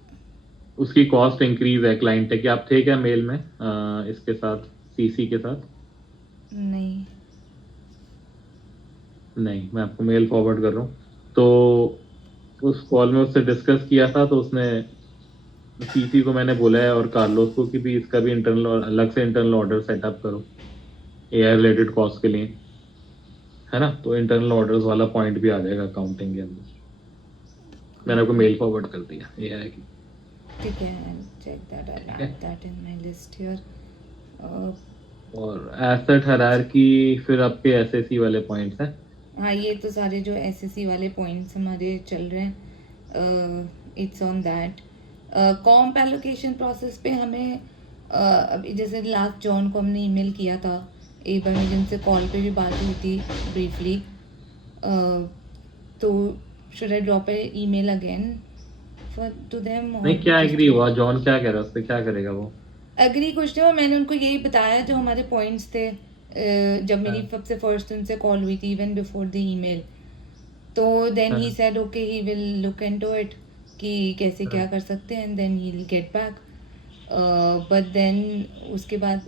उसकी कॉस्ट इंक्रीज है. क्लाइंट है कि आप थे क्या मेल में इसके साथ सीसी के साथ नहीं नहीं, मैं आपको मेल फॉरवर्ड कर रहा हूँ। तो उस कॉल में उससे डिस्कस किया था, तो उसने सीसी को मैंने बोला है और कार्लोस को कि भी इसका भी इंटरनल अलग से इंटरनल ऑर्डर सेटअप करो एआई रिलेटेड कॉस्ट के लिए, है ना। तो इंटरनल ऑर्डर्स वाला पॉइंट भी आ जाएगा अकाउंटिंग के अंदर। मैंने आपको मेल फॉरवर्ड कर दिया एआई की। ठीक है, चेक दैट, आई ठीक है। Have that in my list here. और एसेट हायरार्की फिर आपके एसएससी वाले पॉइंट्स हैं। हाँ, ये तो सारे जो एसएससी वाले पॉइंट्स हमारे चल रहे हैं, it's on that. Comp allocation process पे हमें अभी जैसे लास्ट जॉन को हमने ईमेल किया था, एक बार मेरी उनसे कॉल पे भी बात हुई थी ब्रीफली। तो should I drop a email again for to them? नहीं, क्या एग्री हुआ? जॉन क्या कह रहा है उस पर? क्या करेगा वो? एग्री कुछ नहीं हुआ, मैंने उनको यही बताया जो हमारे पॉइंट्स थे जब मेरी हाँ, सबसे फर्स्ट उनसे कॉल हुई थी, इवन बिफोर द ईमेल। तो देन ही हाँ, said okay he will look into it कि कैसे क्या कर सकते हैं, and then he will get back. But then उसके बाद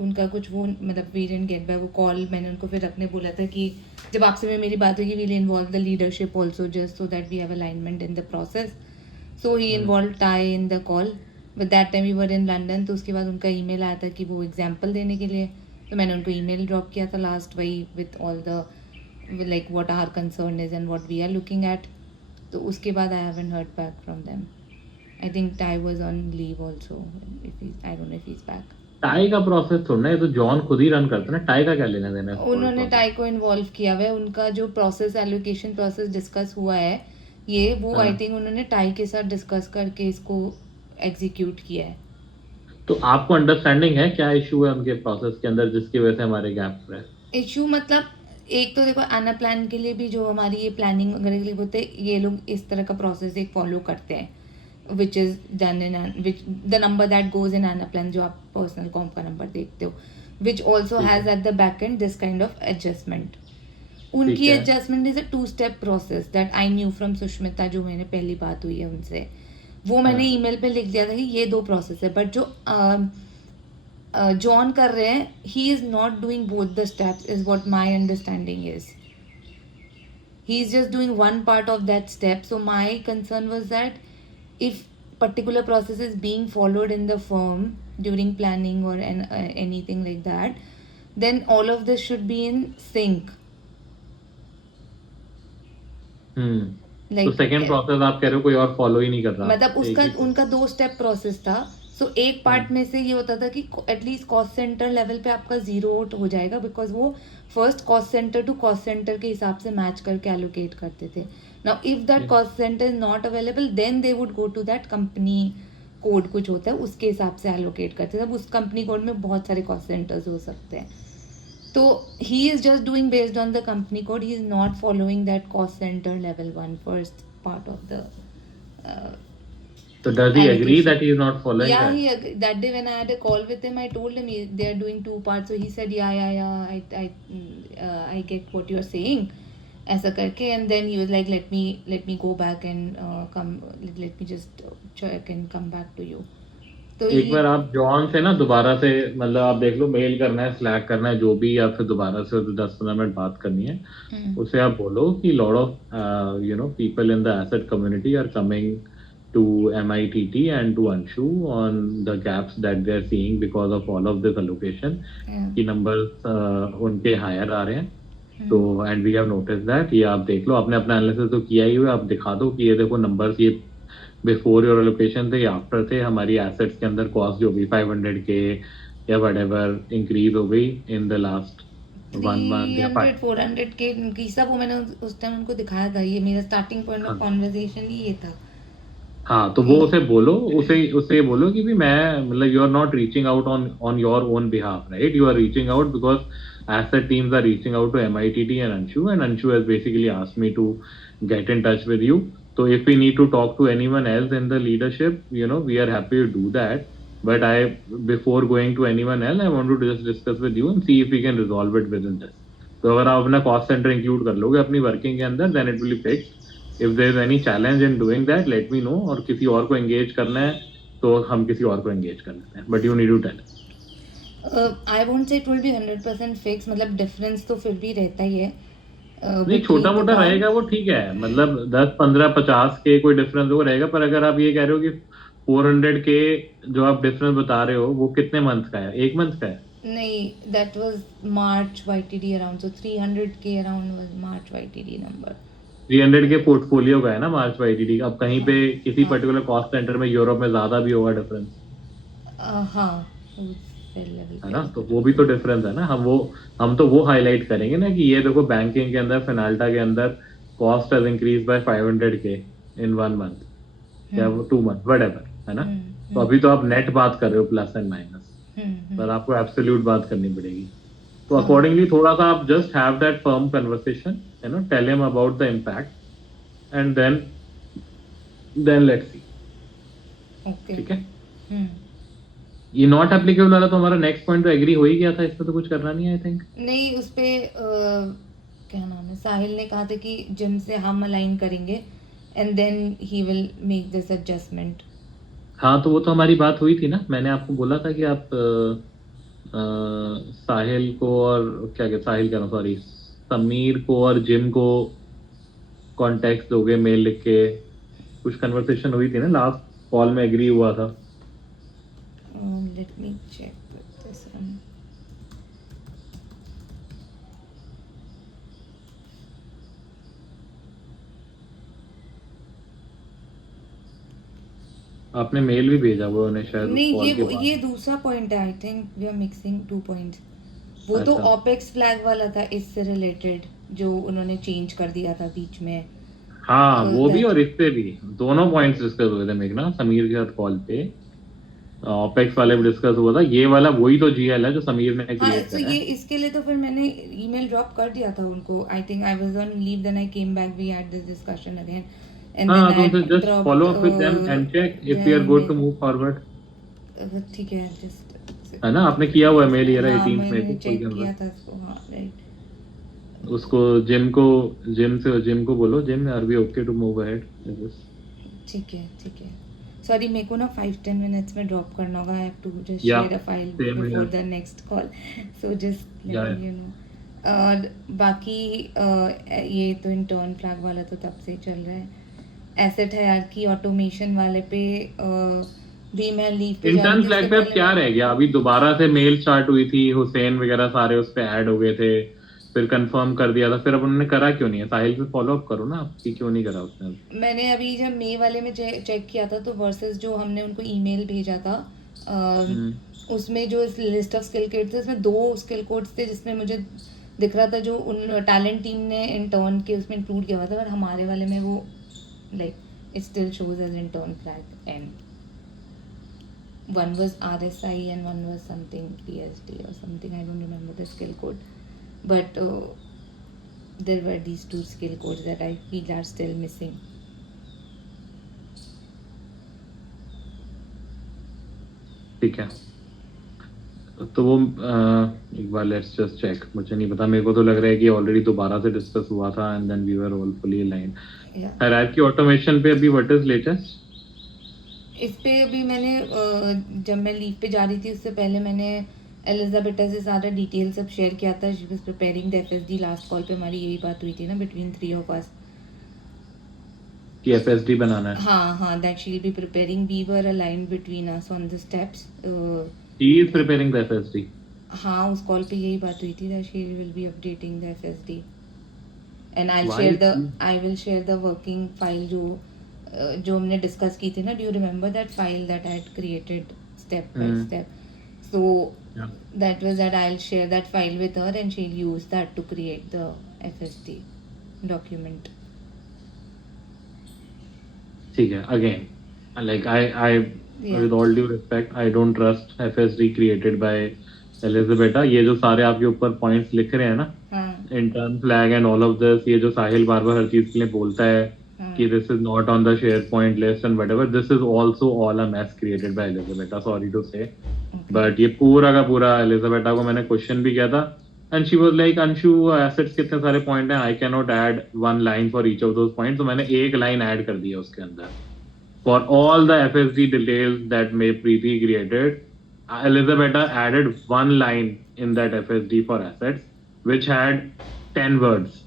उनका कुछ वो मतलब वी डिडंट गेट बैक वो कॉल। मैंने उनको फिर रखने बोला था कि जब आपसे मेरी बात हुई will involve the leadership also just so that we have alignment in the process. So he involve tie in the call, but that time we were in London. तो उसके बाद उनका ईमेल आया था कि वो एग्जाम्पल देने के लिए, तो मैंने उनको ईमेल ड्रॉप किया था लास्ट वही with all the like what our concern is and what we are looking at. तो उसके बाद I haven't heard back from them. I think Ty was on leave also. If he's, I don't know if he's back. Tie का process थोड़ा ना, ये तो John खुद ही run करता है ना। टाई का क्या लेना देना है इस उन्होंने process? टाई को इन्वॉल्व किया हुआ है। उनका जो प्रोसेस एलोकेशन प्रोसेस डिस्कस हुआ है ये वो हाँ। आई थिंक उन्होंने टाई के साथ डिस्कस करके इसको एग्जीक्यूट किया है। तो आपको अंडरस्टैंडिंग है क्या इशू है उनके प्रोसेस के अंदर जिसकी वजह से हमारे गैप रहे? इशू मतलब एक तो देखो आना प्लान के लिए भी जो हमारी ये प्लानिंग वगैरह के लिए होते हैं, ये लोग इस तरह का प्रोसेस एक फॉलो करते हैं which is done in which the number that goes in आना प्लान जो आप पर्सनल कॉम्प का नंबर देखते हो, विच ऑल्सो ठीक हैज़ है। At the back and this kind of adjustment. उनकी ठीक है। Adjustment is a 2 step process that I knew from Sushmita, जो मैंने पहली बात हुई है उनसे वो मैंने हाँ। ईमेल पे लिख दिया था कि ये 2 प्रोसेस है। बट जो जॉन कर रहे हैं he is not doing both the steps is what my understanding is. He is just doing one part of that step. So my concern was that if particular process is being followed in the firm during planning or anything like that, then all of this should be in sync. तो Like second process आप कह रहे हो कोई और follow ही नहीं कर रहा? मतलब एक उसका ही उनका 2 स्टेप प्रोसेस था। सो एक पार्ट हाँ। में से ये होता था कि एटलीस्ट कॉस्ट सेंटर लेवल पे आपका जीरो आउट हो जाएगा, बिकॉज वो first cost centre to cost centre के हिसाब से मैच करके एलोकेट करते थे। Now if that cost centre is not available then they would go to that company code कुछ होता है उसके हिसाब से एलोकेट करते थे। अब उस कंपनी कोड में बहुत सारे कॉस्ट सेंटर्स हो सकते हैं, तो he is just doing based on the company code. He is not following that cost centre level 1 first part of the So does he agree allocation. that he is not following Yeah, that? that day when I had a call with him, I told him they are doing 2 parts. So he said, yeah, I get what you are saying. ऐसा करके, and then he was like, let me go back and come, let me just check and come back to you. तो एक बार आप John से ना दोबारा से मतलब आप देख लो, मेल करना है, स्लैक करना है, जो भी, या फिर दोबारा से 10-15 मिनट बात करनी है, उसे आप बोलो कि lot of people in the asset community are coming to MITT and to Anshu on the gaps that they are seeing because of all of this allocation कि numbers उनके higher आ रहे हैं। तो and we have noticed that, ये आप देख लो, आपने अपना एनालिसिस तो किया ही हुआ, आप दिखा दो कि ये देखो नंबर्स ये बिफोर योर एलोकेशन थे, आफ्टर थे, हमारी एसेट्स के अंदर कॉस्ट जो भी 500K या व्हाटएवर इंक्रीज हो गई इन द लास्ट 1 month या 300 400K की सब वो मैंने उस टाइम उनको दिखाया था। ये मेरा स्टार्टिंग पॉइंट ऑफ कॉन्वर्सेशन ही ये था। हाँ, तो वो उसे बोलो, उसे बोलो कि भी मैं मतलब you are not reaching out on your own behalf, right? You are reaching out because asset teams are reaching out to MITT and Anshu has basically asked me to get in touch with you. So if we need to talk to anyone else in the leadership, we are happy to do that. But before going to anyone else, I want to just discuss with you and see if we can resolve it within this. तो अगर आप अपना cost center include कर लोगे अपनी working के अंदर, then it will be fixed. If there is any challenge in doing that, let me know. और किसी और को engage करना है तो हम किसी और को engage कर लेते हैं. But you need to tell us. I won't say it will be 100% fix, मतलब डिफरेंस तो फिर भी रहता ही है नहीं, छोटा बिटवीन द मोटा रहेगा वो बैंक्स। ठीक है, मतलब 10 15 50 के कोई डिफरेंस वो रहेगा, पर अगर आप ये कह रहे हो कि 400 के जो आप डिफरेंस बता रहे हो वो कितने मंथ का है, एक मंथ का है? नहीं, that was March YTD around, so 300K around was March YTD number. 300 के पोर्टफोलियो का है ना मार्च वाईडीडी, अब कहीं हाँ पे किसी हाँ पर्टिकुलर कॉस्ट सेंटर में यूरोप में ज्यादा भी होगा डिफरेंस, हाँ, उस लेवल है पे ना, तो उसका वो भी तो डिफरेंस। डिफरेंस है ना। हम तो वो हाईलाइट करेंगे ना कि ये देखो बैंकिंग के अंदर, फिनाल्टा के अंदर cost has increase by 500K in 1 month या हम्म 2 मंथ वट, है ना। हम्म तो हम्म अभी तो आप नेट बात कर रहे हो, प्लस एंड माइनस, पर हम्म। आपको एब्सोल्यूट बात करनी पड़ेगी। तो हाँ, अकॉर्डिंगली थोड़ा सा आप just have that firm conversation, tell him about the impact, and then let's see. Okay. ठीक है। हम्म। ये नॉट एप्लीकेबल वाला तो हमारा नेक्स्ट पॉइंट तो एग्री हो ही गया था, इसमें तो कुछ करना नहीं है आई थिंक। नहीं, उस पे क्या नाम है, साहिल ने कहा था कि जिम से हम अलाइन करेंगे and then he will make this adjustment. हाँ, तो वो तो हमारी बात हुई थी ना, मैंने आपको बोला था कि आप साहिल को और क्या क्या, साहिल कह रहा हूँ सॉरी, समीर को और जिम को कॉन्टेक्ट दोगे मेल लिख के, कुछ कन्वर्सेशन हुई थी ना लास्ट कॉल में, एग्री हुआ था। Let me check this one. आपने मेल भी भेजा हुआ उन्हें शायद उस नहीं, कॉल के बाद। ये दूसरा पॉइंट है। I think we are mixing two points. वो तो अच्छा। ओपेक्स फ्लैग वाला था, इससे रिलेटेड, जो उन्होंने चेंज कर दिया था बीच में। हाँ, वो भी दैट, और इससे भी दोनों पॉइंट्स डिस्कस हुए थे मेरे ना समीर के साथ कॉल पे। ओपेक्स वाले भी डिस्कस हुआ था, ये वाला वही तो जीएल है जो समीर ने हाँ, क्रिएट तो करा ये है। इसके लिए तो फिर मैंने ईमेल ड्रॉप कर दिया था उनको। I think I was on leave, then I came back, we had this discussion again and then हाँ, तो आई उनसे just dropped follow up with them and check if we are good then. To move forward. ठीक है, just है ना, आपने किया हुआ है मेल, ये रहा हाँ, 18 मई मैंने को कॉल के चेक अंदर। किया था इसको। हाँ, राइट। उसको जिम को बोलो, Jim are we okay to move ahead. ठीक है, ठीक है। सॉरी, मेरे को ना 5-10 मिनट्स में ड्रॉप करना होगा। आई हैव टू जस्ट या share a file same before here. The next call, so just या लेटिंग यू नो। और बाकी ये तो इंटर्न फ्लैग वाला तो तब से ही चल रहा है। एसेट हायरार्की ऑटोमेशन वाले पे भी मैं लीव पे जा रही इंटर्न थी, उससे फ्लैग पे अब पहले क्या मैं। रह गया, अभी दोबारा से मेल स्टार्ट हुई थी, हुसैन वगैरह सारे उस पे ऐड हो गए थे, फिर कंफर्म कर दिया था, फिर अब उन्होंने करा क्यों नहीं है? साहिल पे फॉलो अप करो ना आप कि क्यों नहीं करा उसने अब। मैंने अभी जब मई वाले में चेक किया था, तो वर्सेस जो हमने उनको ईमेल भेजा था, हम्म। उसमें जो लिस्ट ऑफ स्किल कोड्स थे, उसमें 2 स्किल कोड्स थे जिसमें मुझे दिख रहा था जो उन टैलेंट टीम ने इंटर्न के उसमें इंक्लूड किया हुआ था, और हमारे वाले में वो like it still shows as intern flag, and one was RSI and one was something PSD or something, I don't remember the skill code, but there were these 2 skill codes that I feel are still missing. ठीक है, तो वो एक बार let's just check, मुझे नहीं पता, मेरे को तो लग रहा है कि ऑलरेडी दोबारा से डिस्कस हुआ था and then we were all fully aligned. Yeah. Hierarchy automation पे अभी व्हाट इज लेटेस्ट? इस पे अभी मैंने जब मैं लीव पे जा रही थी उससे पहले मैंने एलिजाबेटा से सारा डिटेल सब शेयर किया था। She was preparing the FSD। Last call पे हमारी यही बात हुई थी ना, बिटवीन 3 ऑफ अस। कि एफएसडी बनाना है? हाँ हाँ, that she will be preparing, we were aligned between us on the steps. He is preparing the FSD. हाँ, उस कॉल पे यही बात हुई थी, that she will be updating the FSD and I why? Will share the working file जो हमने discuss की थी ना। Do you remember that file that I had created step by step? So that was that I'll share that file with her and she'll use that to create the FSD document. ठीक है, again like I Yeah. With all due respect I don't trust FSD created by Elisabetta. ये जो सारे आपके ऊपर points लिख रहे हैं ना, हाँ intern flag and all of this, ये जो साहिल बार बार हर चीज के लिए बोलता है हाँ। कि this is not on the SharePoint list and whatever, this is also all a mess created by Elisabetta, sorry to say, but ये पूरा का पूरा एलिजाबेटा को मैंने क्वेश्चन भी किया था and she was like, Anshu assets कितने सारे पॉइंट हैं, I can not add one line for each of those point, तो मैंने एक लाइन ऐड कर दी है उसके अंदर, for all the FSD details that may Preeti created, Elizabeth added one line in that FSD for assets, which had 10 words.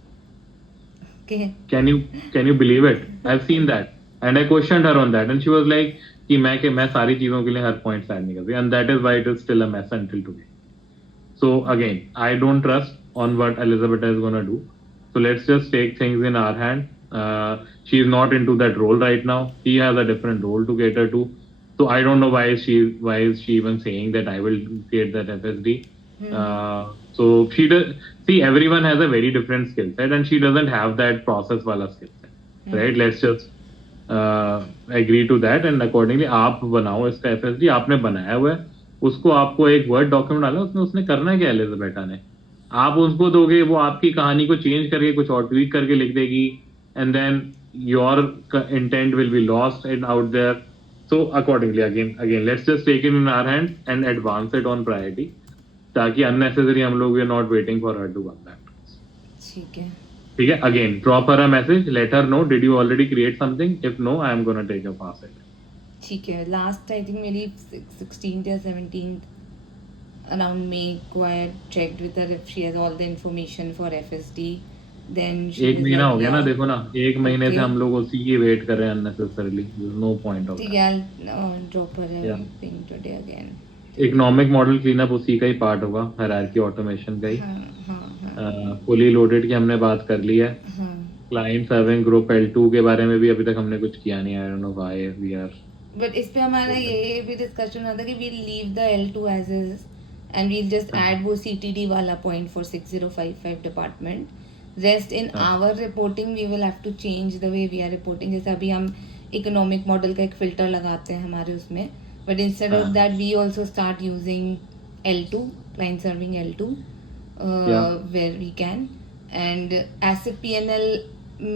Okay. Can you believe it? I've seen that, and I questioned her on that, and she was like कि मैं सारी चीजों के लिए हर point add नहीं करती, and that is why it is still a mess until today. So again, I don't trust on what Elizabeth is gonna do. So let's just take things in our hand. She's not into that role right now. She has a different role to cater to. So I don't know why is she even saying that I will create that FSD. So she does. See, everyone has a very different skill set, and she doesn't have that process wala skill set, right? Let's just agree to that, and accordingly आप बनाओ इसका FSD. आपने बनाया हुआ है, उसको आपको एक वर्ड डॉक्यूमेंट डाला, उसने करना क्या एलिजाबेटा ने? आप उसको दोगे, वो आपकी कहानी को चेंज करके कुछ और ट्वीट करके लिख देगी, and then your intent will be lost and out there. So accordingly, again, let's just take it in our hand and advance it on priority, ताकि unnecessary हम लोग we are not waiting for her to come back. ठीक है. ठीक है. Again, drop her a message, let her know, did you already create something? If no, I am gonna take a pass at it. ठीक है. Last I think मेरी 16th या 17th around May को I checked with her if she has all the information for FSD. Then she एक महीना हो गया ना, देखो ना, एक महीने से Okay. हम लोग उसी की वेट कर रहे हैं unnecessarily. There's no point of ठीक that. है. I'll drop her a Yeah. ping today again. Economic model cleanup उसी का ही पार्ट होगा, हायरार्की ऑटोमेशन का ही. हाँ. फुली लोडेड की हमने बात कर ली है. हाँ. क्लाइंट सर्विंग ग्रुप L2 के बारे में भी अभी तक हमने कुछ किया नहीं है. I don't know why we are. But इस पे हमारा ये भी डिस्कशन हुआ था कि we'll leave the L2 as is and we'll just add वो CTD वाला point for 6055 department. Rest in our reporting we will have to change the way we are reporting. जैसे अभी हम इकोनॉमिक मॉडल का एक फिल्टर लगाते हैं हमारे उसमें, but instead of that we also start using L2, client serving L2 where we can. And asset PNL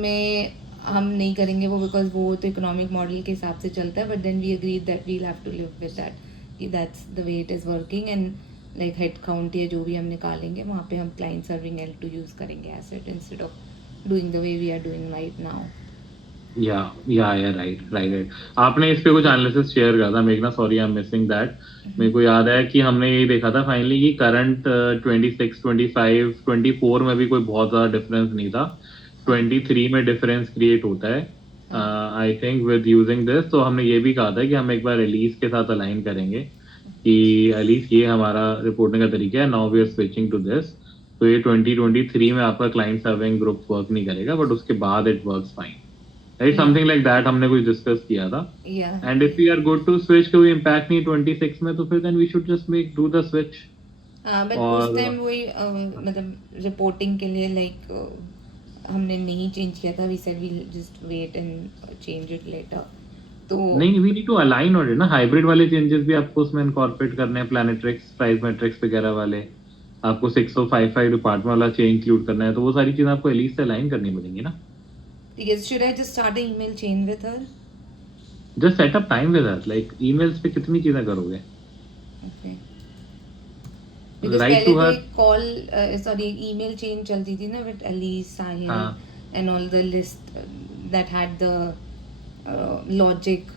में हम नहीं करेंगे वो, बिकॉज वो तो इकोनॉमिक मॉडल के हिसाब से चलता है. But then we agree that we'll have to live with that, कि that's the way it is working. And like head count या जो भी हम निकालेंगे वहाँ पे हम क्लाइंट सर्विंग L2 यूज़ करेंगे asset instead of doing the way we are doing right now. Right. आपने इस पे कुछ एनालिसिस शेयर करा था मेरे ना, sorry I am missing that. मेरे को याद है कि हमने यही देखा था फाइनली कि करंट 26, 25, 24 में भी कोई बहुत ज़्यादा डिफरेंस नहीं था. 23 में डिफरेंस क्रिएट होता है I think with using this. तो हमने ये भी कहा था कि हम एक बार रिलीज के साथ अलाइन करेंगे कि एटलीस्ट ये हमारा रिपोर्टिंग का तरीका है. Now we are switching to this. तो ये 2023 में आपका क्लाइंट सर्विंग ग्रुप वर्क नहीं करेगा, बट उसके बाद it works fine, right? Something like that हमने कुछ डिस्कस किया था. And if we are good to switch, कोई इम्पैक्ट नहीं 26 में, तो फिर then we should just make do the switch. But उस टाइम वही मतलब रिपोर्टिंग के लिए लाइक हमने नहीं चेंज किया था. We said we just wait and change it later. तो नहीं, we need to align on it ना. हाइब्रिड वाले चेंजेस भी आपको उसमें इनकॉर्पोरेट करने हैं. प्लैनेट्रिक्स, प्राइस मैट्रिक्स वगैरह वाले आपको 6055 डिपार्टमेंट वाला चेंज इंक्लूड करना है. तो वो सारी चीजें आपको एटलीस्ट अलाइन करनी पड़ेंगी ना. yes, should I just start an email chain with her? Just set up time with her. Like emails पे कितनी चीजें करोगे? Okay. Because Write to पहले her. तो कॉल सॉरी email chain चलती थी ना with Elise, Sahil हाँ. and all the list that had the logic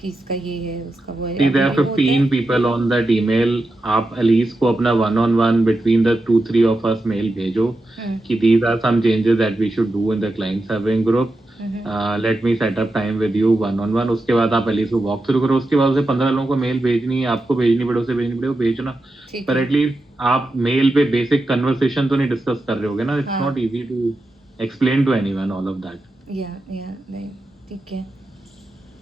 कि इसका ये है उसका वो है. See, there are अभी वो 15 people on that email. आप Elise को अपना one-on-one between the 2-3 of us mail भेजो कि these are some changes that we should do in the client serving group. Let me set up time with you one-on-one. उसके बाद आप Elise को walk through करो. उसके बाद उसे 15 लोगों को मेल भेजनी है, आपको भेजनी पड़े, उसे भेजनी पड़े, वो भेजना. पर एटलीस्ट आप मेल पे बेसिक कन्वर्सेशन तो नहीं डिस्कस कर रहे होगे ना. It's not easy to explain to anyone all of that. yeah ठीक है.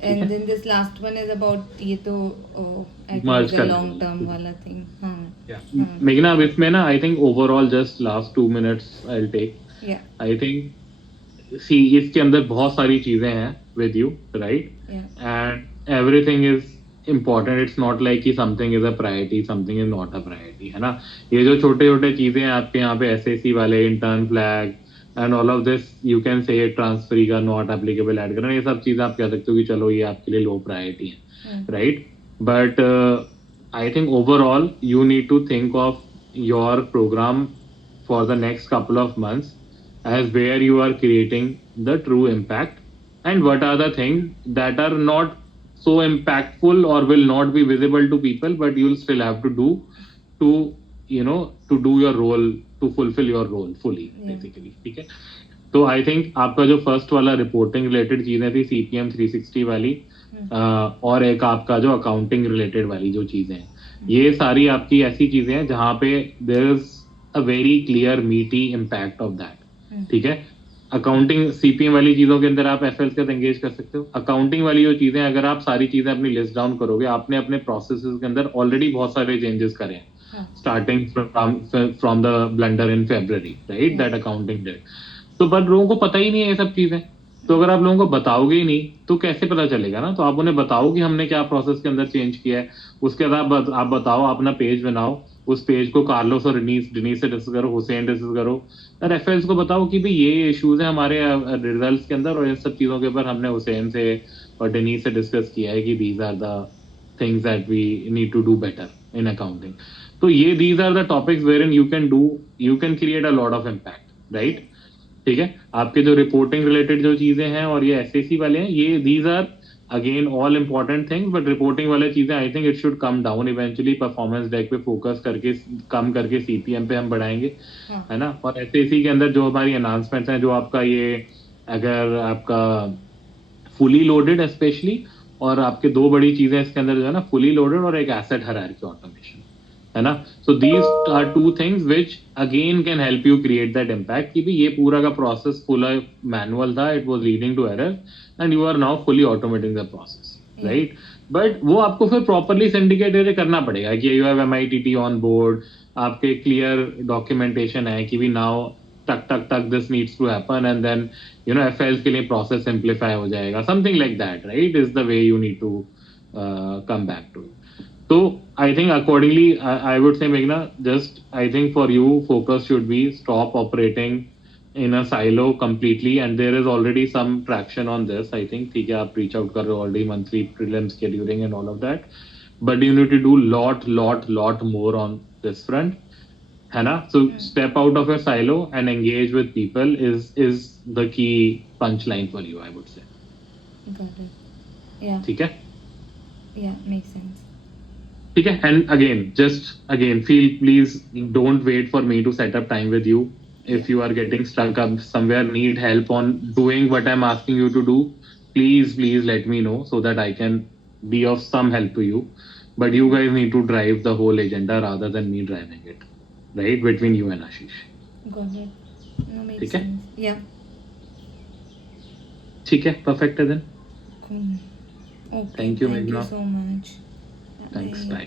And then this last one is about ये तो I think Merge the करना. long term वाला thing. हाँ. मेघना, अब इसमें ना I think overall just last 2 minutes I will take. Yeah. I think see इसके अंदर बहुत सारी चीजें हैं with you, right? And everything is important. It's not like कि something is a priority, something is not a priority, है ना. ये जो छोटे छोटे चीजें हैं आपके यहाँ पे SAC वाले intern flag and all of this, you can say transferee का नॉट एप्लीकेबल ऐड करना, ये सब चीजें आप कह सकते हो कि चलो ये आपके लिए लो प्रायोरिटी है, right? But I think overall you need to think of your program for the next couple of months as where you are creating the true impact and what are the things that are not so impactful or will not be visible to people, but you'll still have to do to to do your role, to fulfill your role fully basically. ठीक है, तो I think आपका जो first वाला reporting related चीजें थी CPM 360 वाली, और एक आपका जो अकाउंटिंग रिलेटेड वाली जो चीजें हैं, ये सारी आपकी ऐसी चीजें हैं जहां पे there is a very clear meaty impact of that. ठीक है, अकाउंटिंग CPM वाली चीजों के अंदर आप FLs के साथ एंगेज कर सकते हो. अकाउंटिंग वाली जो चीजें, अगर आप सारी चीजें अपनी लिस्ट डाउन करोगे, आपने अपने प्रोसेसेस के अंदर ऑलरेडी बहुत सारे चेंजेस करे हैं, starting from the blunder in February, right, that accounting did. तो पर लोगों को पता ही नहीं है ये सब चीजें. तो अगर आप लोगों को बताओगे ही नहीं तो कैसे पता चलेगा ना. तो आप उन्हें बताओ कि हमने क्या प्रोसेस के अंदर चेंज किया है. उसके बाद आप बताओ, अपना पेज बनाओ, उस पेज को कार्लोस और डिनीस से डिस्कस करो, हुसैन डिस्कस करो, और FLs को बताओ कि भाई ये इश्यूज है हमारे रिजल्ट्स के अंदर, और इन सब चीजों के ऊपर हमने हुसैन से और डिनीस से डिस्कस किया है कि these are the things that we need to do better in accounting. तो ये these are the topics where in you can create a lot of impact, right. ठीक है, आपके जो रिपोर्टिंग रिलेटेड जो चीजें हैं और ये SAC वाले हैं, ये these are again all important things, but reporting वाले चीजें I think it should come down eventually. Performance deck पे फोकस करके कम करके CPM पे हम बढ़ाएंगे, है ना. और SAC के अंदर जो हमारी अनाउंसमेंट्स हैं, जो आपका ये अगर आपका फुली लोडेड स्पेशली, और आपके दो बड़ी चीजें इसके अंदर जो है ना, फुली लोडेड और एक एसेट हायरार्की ऑटोमेशन, है ना. So these are two things which again can help you create that impact कि भी ये पूरा का प्रोसेस फुल मैनुअल था, it was leading to error, and you are now fully automating the process, right. But वो आपको फिर properly syndicated करना पड़ेगा कि you have MITT on board, आपके क्लियर डॉक्यूमेंटेशन है कि भी नाउ तक this needs to happen, and then FLs के लिए प्रोसेस सिंप्लीफाई हो जाएगा, something like that, right, is the way you need to come back to. So I think accordingly, I would say, Meghna, just I think for you, focus should be stop operating in a silo completely, and there is already some traction on this. I think ठीक है, आप reach out कर रहे हो already, monthly prelim scheduling and all of that, but you need to do lot more on this front, है ना. So step out of your silo and engage with people is the key punchline for you, I would say. Got it. Yeah. ठीक है. Yeah, makes sense. ठीक है. And again feel, please don't wait for me to set up time with you. If you are getting stuck up somewhere, need help on doing what I'm asking you to do, please let me know so that I can be of some help to you. But you guys need to drive the whole agenda rather than me driving it, right, between you and Ashish. Got it. No, makes ठीक है. sense. Yeah. ठीक है, perfect है then. Cool. Okay. Thank you, Thank you Meghna. so much. Thanks. Bye.